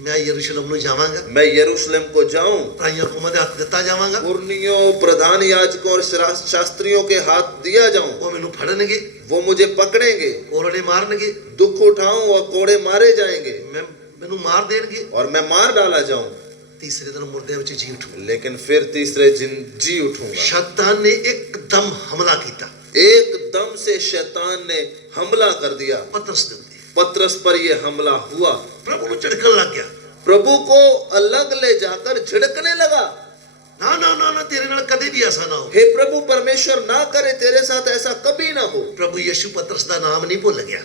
मैं यरूशलेम में जावांगा, मैं यरूशलेम को जाऊं, प्राइयों को मदद हाथ देता जावांगा, पुरनियों, प्रधान याजकों और शास्त्रियों के हाथ दिया जाऊं, वो मैनू फड़नगे, वो मुझे पकड़ेंगे, कोरड़े मारनगे, दुख उठाऊं और कोड़े मारे जाएंगे, मैनू मार देंगे और मैं मार डाला जाऊं, तीसरे दिन मुर्दे में जी उठूंगा, लेकिन फिर तीसरे दिन जी उठूंगा। शैतान ने एकदम हमला किया, एकदम से शैतान ने हमला कर दिया। पतरस पर यह हमला हुआ। प्रभु को झड़कन लग गया, प्रभु को अलग ले जाकर झड़कने लगा। ना ना ना ना, तेरे नाल कदे भी ऐसा ना हो। हे प्रभु परमेश्वर ना करे तेरे साथ ऐसा कभी ना हो। प्रभु यीशु पतरस का नाम नहीं भूल गया।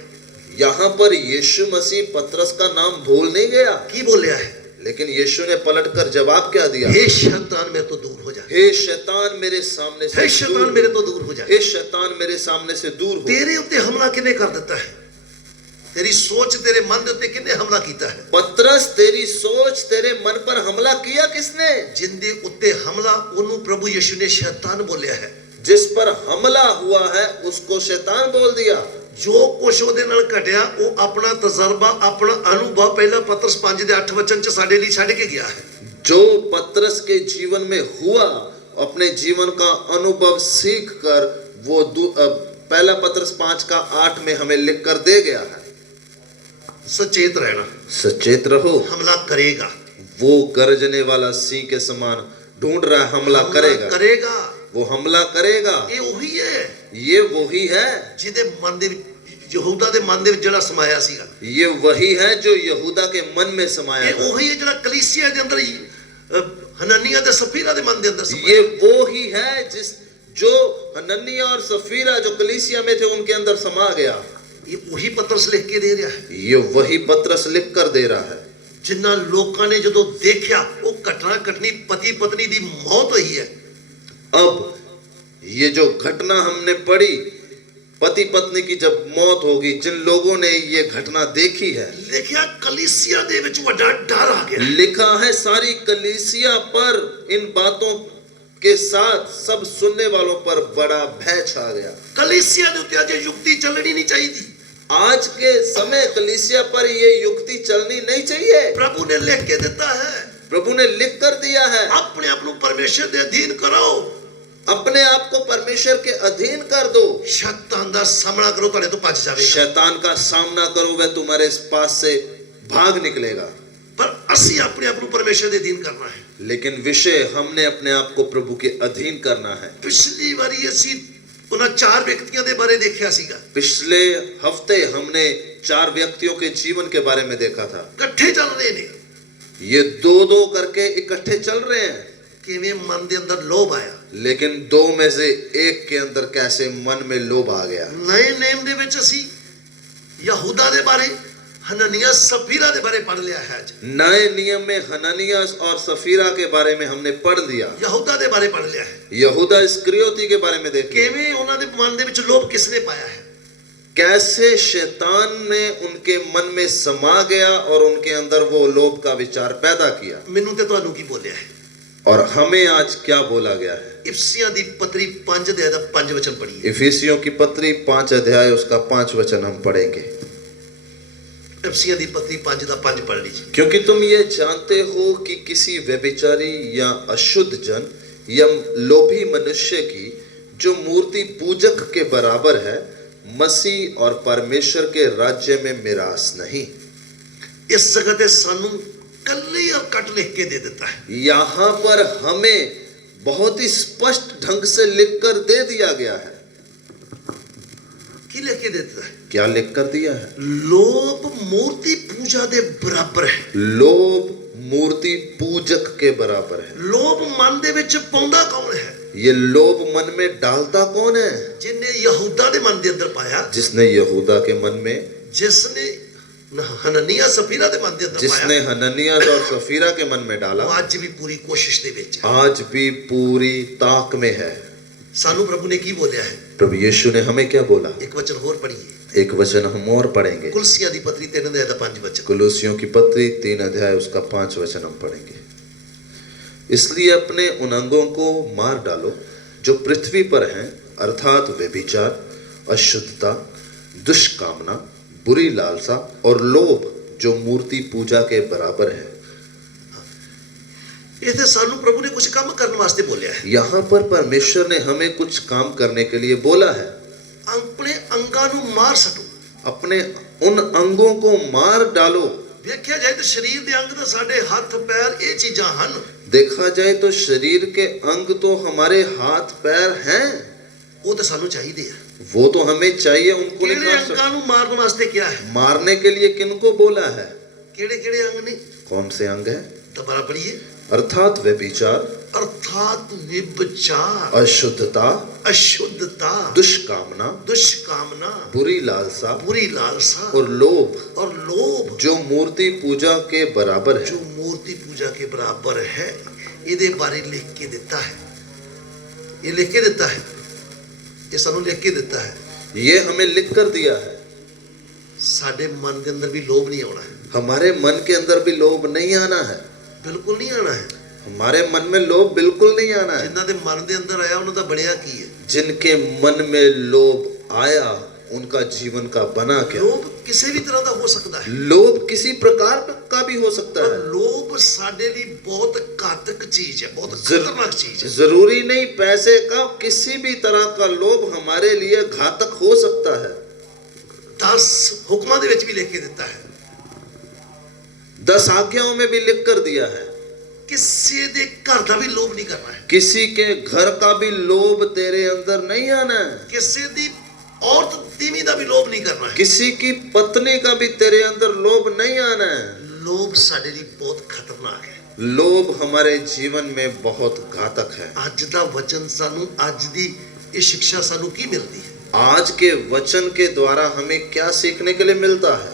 यहाँ पर यीशु मसीह पतरस का नाम भूल नहीं गया। की बोलिया है? लेकिन यीशु ने पलटकर जवाब क्या दिया? हे शैतान मेरे तो दूर हो जा। हे शैतान मेरे सामने से, हे शैतान मेरे तो दूर हो जा। हे शैतान मेरे सामने से दूर हो। तेरे उत्ते हमला किने कर देता है? तेरी सोच, तेरे मन दे उत्ते किने हमला कीता है? पतरस तेरी सोच, तेरे मन पर हमला किया किसने? जिंदे उत्ते हमला ओनू प्रभु यीशु ने शैतान बोलिया है। जिस पर हमला हुआ है उसको शैतान बोल दिया। जो कुछ ਉਹਦੇ ਨਾਲ ਘਟਿਆ ਉਹ ਆਪਣਾ ਤਜਰਬਾ, ਆਪਣਾ ਅਨੁਭਵ ਪਹਿਲਾ पतरस 5:8 वचन ਚ ਸਾਡੇ ਲਈ ਛੱਡ ਕੇ ਗਿਆ है। जो पतरस के जीवन में हुआ, अपने जीवन का अनुभव सीख कर वो पहला पतरस 5:8 में हमें लिख कर दे गया है। सचेत रहना, सचेत रहो। हमला करेगा, वो गरजने वाला सिंह के समान ढूंढ रहा है, हमला करेगा, वो हमला करेगा। ये वही है, ये वही है ਜਿਹਦੇ ਮਨ ਦੇ ਵਿੱਚ ਯਹੂਦਾ ਦੇ ਮਨ ਦੇ ਵਿੱਚ ਜਿਹੜਾ ਸਮਾਇਆ ਸੀਗਾ। ये वही है जो यहूदा के मन में समाया ਇਹ था। वही है ਜਿਹੜਾ ਕਲੀਸਿया ਦੇ ਅੰਦਰ हननिया ਤੇ सफीरा ਦੇ ਮਨ ਦੇ ਅੰਦਰ समाया। ये वो ही है जो हननिया और सफीरा जो कलीसिया में थे उनके अंदर समा गया। ये वही पतरस लिख के दे रहा है। ये वही पतरस लिख कर दे रहा है। जिन्ना लोगों ने जो देखा वो घटना घटनी, पति पत्नी की मौत हुई है। अब ये जो घटना हमने पढ़ी, पति पत्नी की जब मौत होगी, जिन लोगों ने ये घटना देखी है, लिखा कलीसिया दे विच बड़ा डर आ गया। लिखा है सारी कलीसिया पर, इन बातों के साथ सब सुनने वालों पर बड़ा भय छा गया। कलीसिया ने उत्ते अजे युक्ति चलनी नहीं चाहिए। आज के समय कलीसिया पर ये युक्ति चलनी नहीं चाहिए। प्रभु ने लिख के देता है, प्रभु ने लिख कर दिया है, अपने आप को परमेश्वर के अधीन करो, अपने आप को परमेश्वर के अधीन कर दो। शैतान का सामना करो, तुहाडे तो भज जावेगा। शैतान का सामना करो, वह तुम्हारे पास से भाग निकलेगा। पर असी अपने आप को परमेश्वर के अधीन करना है। लेकिन विषय हमने अपने आप को प्रभु के अधीन करना है। पिछली बारी असी उन्हां 4 व्यक्तियों के बारे देखा सीगा। पिछले हफ्ते हमने 4 व्यक्तियों के जीवन के बारे में देखा था। इकट्ठे चल रहे ने, ये 2-2 करके इकट्ठे चल रहे हैं। ਕਿਵੇਂ ਮਨ ਦੇ ਅੰਦਰ ਲੋਭ ਆਇਆ। लेकिन दो में से एक के अंदर कैसे मन में लोभ आ गया। ਨਵੇਂ ਨੇਮ ਦੇ ਵਿੱਚ ਅਸੀਂ ਯਹੂਦਾ ਦੇ ਬਾਰੇ, हननिया सफीरा ਦੇ ਬਾਰੇ ਪੜ੍ਹ ਲਿਆ ਹੈ। ਅੱਜ नए नियम में हननियास और सफीरा के बारे में हमने पढ़ लिया। ਯਹੂਦਾ ਦੇ ਬਾਰੇ ਪੜ੍ਹ ਲਿਆ ਹੈ। यहूदा इस्करियोती के बारे में देख लिया। ਕਿਵੇਂ ਉਹਨਾਂ ਦੇ ਮਨ ਦੇ ਵਿੱਚ ਲੋਭ ਕਿਸਨੇ ਪਾਇਆ ਹੈ। कैसे शैतान ने उनके मन में समा गया और उनके अंदर वो लोभ का विचार पैदा किया। ਮੈਨੂੰ ਤੇ ਤੁਹਾਨੂੰ ਕੀ ਬੋਲਿਆ ਹੈ। और हमें आज क्या बोला गया है। इफसियां ਦੀ ਪत्री 5 ਅਧਿਆਇ ਦਾ 5 ਵਚਨ ਪੜ੍ਹੀਏ। इफिसियों की पत्री 5 अध्याय उसका 5 वचन हम पढ़ेंगे। इफसियां ਦੀ पत्री 5 ਦਾ 5 पढ़ लीजिए। क्योंकि तुम ये जानते हो कि किसी व्यभिचारी या अशुद्ध जन या लोभी मनुष्य की जो मूर्ति पूजक के बराबर है मसीह और परमेश्वर के राज्य में मिरास नहीं। इस जगह ते सानू कल्ले और कट लिख के दे देता है। यहाँ पर हमें बहुत ही स्पष्ट ढंग से लिखकर दे दिया गया है। की लिख के देता है। क्या लिखकर दिया है। लोभ मूर्ति पूजा दे बराबर है। लोभ मूर्ति पूजक के बराबर है। लोभ मन दे विच पाउंदा कौन है। ये लोभ मन में डालता कौन है। जिन्ने यहूदा दे मन दे अंदर पाया, जिसने यहूदा के मन में, जिसने हननिया सफीरा दे मन दे अंदर जिसने पाया, हननिया और सफीरा के मन में डाला, वो आज भी पूरी कोशिश दे विच है। आज भी पूरी ताक में है। सानू प्रभु ने की बोलिया है। प्रभु यीशु ने हमें क्या बोला। एक वचन और पढ़िए। एक वचन हम और पढ़ेंगे। कुलसिया दी पत्री 3 अध्याय दा 5 वचन। कुलुसियों की पत्री 3 अध्याय उसका 5 वचन हम पढ़ेंगे। इसलिए अपने उन अंगों को मार डालो जो पृथ्वी पर हैं, अर्थात व्यभिचार, अशुद्धता, दुष्कामना, बुरी लालसा और लोभ जो मूर्ति पूजा के बराबर है। इथे सानू प्रभु ने कुछ काम करने वास्ते बोलिया है। यहाँ पर परमेश्वर ने हमें कुछ काम करने के लिए बोला है। अपने अंगां नू मार सको। अपने उन अंगों को मार डालो। देखा जाए तो शरीर दे अंग तो साडे हाथ पैर ये चीजां हन। देखा जाए तो शरीर के अंग तो हमारे हाथ पैर हैं। वो तो सानू चाहिए है। वो तो हमें चाहिए। उनको नहीं केड़े मार अंगां सकते। नू मारने वास्ते क्या है। मारने के लिए किनको बोला है। केड़े केड़े अंग ने। कौन से अंग है। दोबारा पढ़िए। अर्थात व्यभिचार, अर्थात व्यभिचार, अशुद्धता, अशुद्धता, दुष्कामना, दुष्कामना, बुरी लालसा बुरी लालसा और लोभ जो मूर्ति पूजा के बराबर है। जो मूर्ति पूजा के बराबर है। ये बारे लिख के देता है। ये लिख के देता है। ये सानू लिख के देता है। ये हमें लिख कर दिया है। साडे मन के अंदर भी लोभ नहीं आना है। हमारे मन के अंदर भी लोभ नहीं आना है। बिल्कुल नहीं आना है। हमारे मन में लोभ बिल्कुल नहीं आना है। जिन्हां दे मन दे अंदर आया उन्हां दा बणिया की है। जिनके मन में लोभ आया उनका जीवन का बना क्या। लोभ किसी भी तरह का हो सकता है। लोभ किसी प्रकार का भी हो सकता है। लोभ साडे लिए बहुत घातक चीज है, बहुत खतरनाक चीज है। जरूरी नहीं पैसे का, किसी भी तरह का लोभ हमारे लिए घातक हो सकता है। 10 हुक्मां दे विच भी लिख के देता है। 10 आज्ञाओं में भी लिख कर दिया है। किसी दे घर का भी लोभ नहीं करना है। किसी के घर का भी लोभ तेरे अंदर नहीं आना है। किसी दी औरत तीमी का भी लोभ नहीं करना है। किसी की पत्नी का भी तेरे अंदर लोभ नहीं आना है। लोभ साडे लिए बहुत खतरनाक है। लोभ हमारे जीवन में बहुत घातक है। आज दा वचन सानू, आज दी ये शिक्षा सानू की मिलती है। आज के वचन के द्वारा हमें क्या सीखने के लिए मिलता है।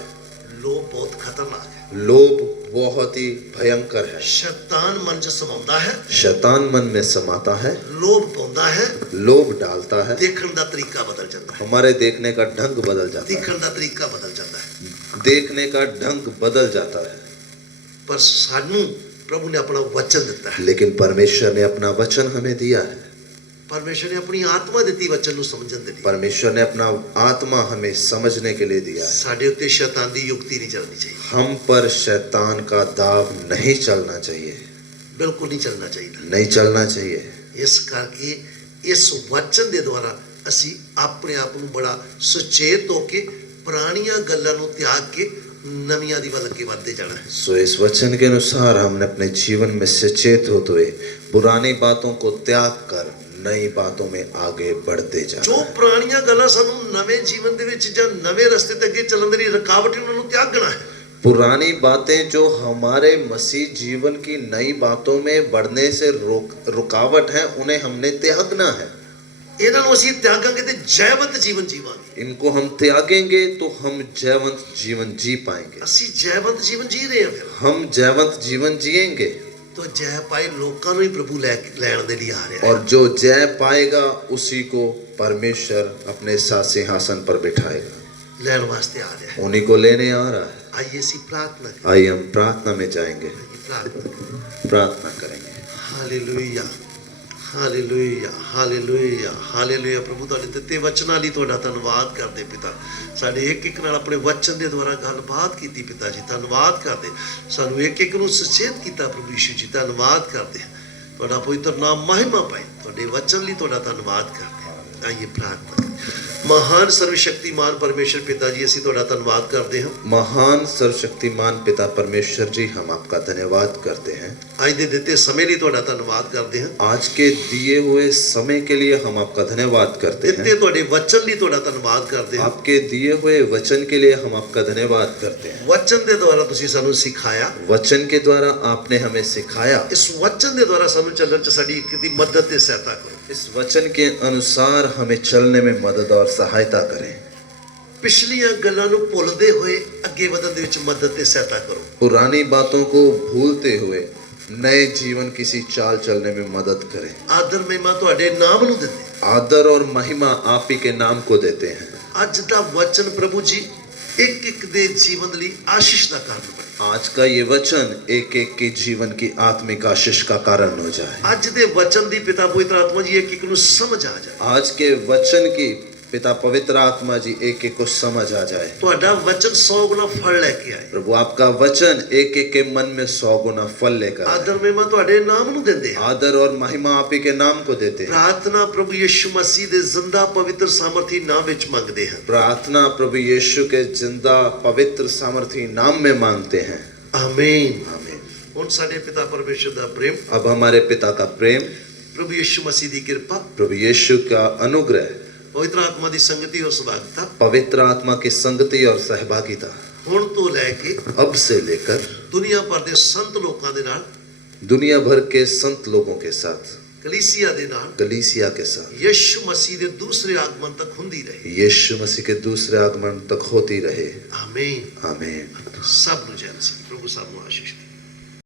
लोभ बहुत खतरनाक है। लोभ बहुत ही भयंकर है। शैतान मन च समाउंदा है। शैतान मन में समाता है। लोभ पाउंदा है। लोभ डालता है। देखण दा तरीका बदल जाता है। हमारे देखने का ढंग बदल जाता है। देखण दा तरीका बदल जाता है। देखने का ढंग बदल जाता है। पर सानू प्रभु ने अपना वचन दिता है। लेकिन परमेश्वर ने अपना वचन हमें दिया है। परमेश्वर ने अपनी आत्मा दी वचन नू समझण दे लई। परमेश्वर ने अपना आत्मा हमें समझने के लिए दिया है। साडे उत्ते शैतान दी युक्ति नहीं चलनी चाहिए। हम पर शैतान का दाव नहीं चलना चाहिए। बिल्कुल नहीं चलना चाहिए। नहीं चलना चाहिए। इस करके इस वचन दे द्वारा असी अपने आप नू बड़ा सुचेत होके पुरानियां गल्लां नू त्याग के नवियां दी वल अगे वधदे जाना है। सो इस वचन के अनुसार हमने अपने जीवन में सचेत होते हुए पुरानी बातों को त्याग कर नई बातों में आगे बढ़ते जाना। जो पुरानियां गल्लां सानू नवे जीवन दे विच जां नवे रस्ते ते अगे चलण दी रुकावट उन्हां नू त्यागना है। पुरानी बातें जो हमारे मसीह जीवन की नई बातों में बढ़ने से रुकावट है, उन्हें हमने त्यागना है। ਇਹਨਾਂ ਨੂੰ ਅਸੀਂ ਤਿਆਗਾਂਗੇ ਤੇ ਜੈਵੰਤ ਜੀਵਨ ਜੀਵਾਂਗੇ। इनको हम त्यागेंगे तो हम जयवंत जीवन जी पाएंगे। ਅਸੀਂ ਜੈਵੰਤ ਜੀਵਨ ਜੀ ਰਹੇ ਹਾਂ। ਫਿਰ हम जयवंत जीवन जिएंगे तो जय पाए लोगों ਨੂੰ ਹੀ प्रभु ਲੈਣ ਦੇ ਲਈ ਆ ਰਿਹਾ ਹੈ। और जो जय पाएगा उसी को परमेश्वर अपने साथ सिंहासन पर बिठाएगा। ਲੈਣ ਵਾਸਤੇ ਆ ਰਿਹਾ ਹੈ। उन्हीं को लेने आ रहा है। आइए ਅਸੀਂ प्रार्थना करें। आइए हम प्रार्थना में जाएंगे, प्रार्थना करेंगे। Hallelujah hallelujah hallelujah hallelujah. प्रभु ਤੁਹਾਡੇ ਦਿੱਤੇ ਵਚਨਾਂ ਲਈ ਤੁਹਾਡਾ ਧੰਨਵਾਦ ਕਰਦੇ ਪਿਤਾ। ਸਾਡੇ ਇੱਕ ਇੱਕ ਨਾਲ ਆਪਣੇ ਵਚਨ ਦੇ ਦੁਆਰਾ ਗੱਲਬਾਤ ਕੀਤੀ ਪਿਤਾ ਜੀ, ਧੰਨਵਾਦ ਕਰਦੇ। ਸਾਨੂੰ ਇੱਕ ਇੱਕ ਨੂੰ ਸੁਚੇਤ ਕੀਤਾ ਪ੍ਰਭੂ ਯਿਸੂ ਜੀ, ਧੰਨਵਾਦ ਕਰਦੇ। ਤੁਹਾਡਾ ਪਵਿੱਤਰ ਨਾਮ ਮਹਿਮਾ ਪਾਏ। ਤੁਹਾਡੇ ਵਚਨ ਲਈ ਤੁਹਾਡਾ ਧੰਨਵਾਦ ਕਰਦੇ। ਆइए प्रार्थना करें। महान सर्वशक्तिमान परमेश्वर पिता जी, ਅਸੀਂ ਤੁਹਾਡਾ ਧੰਨਵਾਦ ਕਰਦੇ ਹਾਂ। महान सर्वशक्तिमान पिता परमेश्वर जी, हम आपका धन्यवाद करते हैं। ਅੱਜ ਦੇ ਦਿੱਤੇ ਸਮੇਂ ਲਈ ਤੁਹਾਡਾ ਧੰਨਵਾਦ ਕਰਦੇ ਹਾਂ। आज के दिए हुए समय के लिए हम आपका धन्यवाद करते ਦਿੱਤੇ हैं। ਤੁਹਾਡੇ ਵਚਨ ਲਈ ਤੁਹਾਡਾ ਧੰਨਵਾਦ ਕਰਦੇ ਹਾਂ। आपके दिए हुए वचन के लिए हम आपका धन्यवाद करते हैं। ਵਚਨ ਦੇ ਦੁਆਰਾ ਤੁਸੀਂ ਸਾਨੂੰ ਸਿਖਾਇਆ। वचन के द्वारा आपने हमें सिखाया। ਇਸ ਵਚਨ ਦੇ ਦੁਆਰਾ ਸਾਨੂੰ ਚੱਲਣ ਚ ਸਾਡੀ ਇੱਕ ਦੀ ਮਦਦ ਤੇ ਸਹਾਇਤਾ ਕਰੋ। इस वचन के अनुसार हमें चलने में मदद और सहायता करें। ਪਿਛਲੀਆਂ ਗੱਲਾਂ ਨੂੰ ਭੁੱਲਦੇ ਹੋਏ ਅੱਗੇ ਵਧਣ ਦੇ ਵਿੱਚ ਮਦਦ ਤੇ ਸਹਾਇਤਾ ਕਰੋ। पुरानी बातों को भूलते हुए नए जीवन किसी चाल चलने में मदद करें। ਆਦਰ ਮਹਿਮਾ ਤੁਹਾਡੇ ਨਾਮ ਨੂੰ ਦਿੰਦੇ। आदर और महिमा आप ही के नाम को देते हैं। ਅੱਜ ਦਾ ਵਚਨ ਪ੍ਰਭੂ ਜੀ ਇੱਕ ਇੱਕ ਦੇ ਜੀਵਨ ਲਈ ਆਸ਼ੀਸ਼ ਦਾ ਕਾਰਨ ਬਣੇ। आज का ये वचन एक एक के जीवन की आत्मिक आशीष का कारण हो जाए। ਅੱਜ ਦੇ ਵਚਨ ਦੀ ਪਿਤਾ ਪਵਿੱਤਰ ਆਤਮਾ ਜੀ ਇੱਕ ਇੱਕ ਨੂੰ ਸਮਝ ਆ ਜਾਏ। आज के वचन की पिता पवित्र आत्मा जी एक एक को समझ आ जाए। ਤੁਹਾਡਾ ਵਚਨ 100 ਗੁਣਾ ਫਲ ਲੈ ਕੇ ਆਏ। प्रभु आपका वचन एक एक के मन में 100 गुना फल लेकर आए। ਆਦਰ ਮਹਿਮਾ ਤੁਹਾਡੇ ਨਾਮ ਨੂੰ ਦਿੰਦੇ ਆ। आदर और महिमा आप ही के नाम को देते हैं। प्रार्थना प्रभु यीशु मसीह ਦੇ ਜ਼ਿੰਦਾ ਪਵਿੱਤਰ ਸਾਮਰਥੀ ਨਾਮ ਵਿੱਚ ਮੰਗਦੇ ਹਾਂ। प्रार्थना प्रभु यीशु के जिंदा पवित्र सामर्थी नाम में मांगते हैं। आमीन आमीन। ਹੁਣ ਸਾਡੇ ਪਿਤਾ ਪਰਮੇਸ਼ਰ ਦਾ ਪ੍ਰੇਮ, अब हमारे पिता का प्रेम, प्रभु यीशु मसीह ਦੀ ਕਿਰਪਾ, प्रभु यीशु का अनुग्रह, ਪਵਿੱਤਰ ਆਤਮਾ ਦੀ ਸੰਗਤੀ और सभागता पवित्र आत्मा की संगति और सहभागिता ਹੁਣ ਤੋਂ ਲੈ ਕੇ अब से लेकर ਦੁਨੀਆ ਭਰ ਦੇ ਸੰਤ ਲੋਕਾਂ ਦੇ ਨਾਲ, दुनिया भर के संत लोगों के साथ, ਕਲੀਸਿया ਦੇ ਨਾਲ, कलीसिया के साथ, ਯीशु ਮਸੀਹ ਦੇ ਦੂਸਰੇ ਆਗਮਨ ਤੱਕ ਹੁੰਦੀ ਰਹੇ। यीशु मसीह के दूसरे आगमन तक होती रहे। आमीन आमीन। ਸਭ ਨੂੰ ਜੈ ਮਸੀਹ। ਪ੍ਰਭੂ ਸਭ ਨੂੰ ਆਸ਼ੀਸ਼ ਦੇ।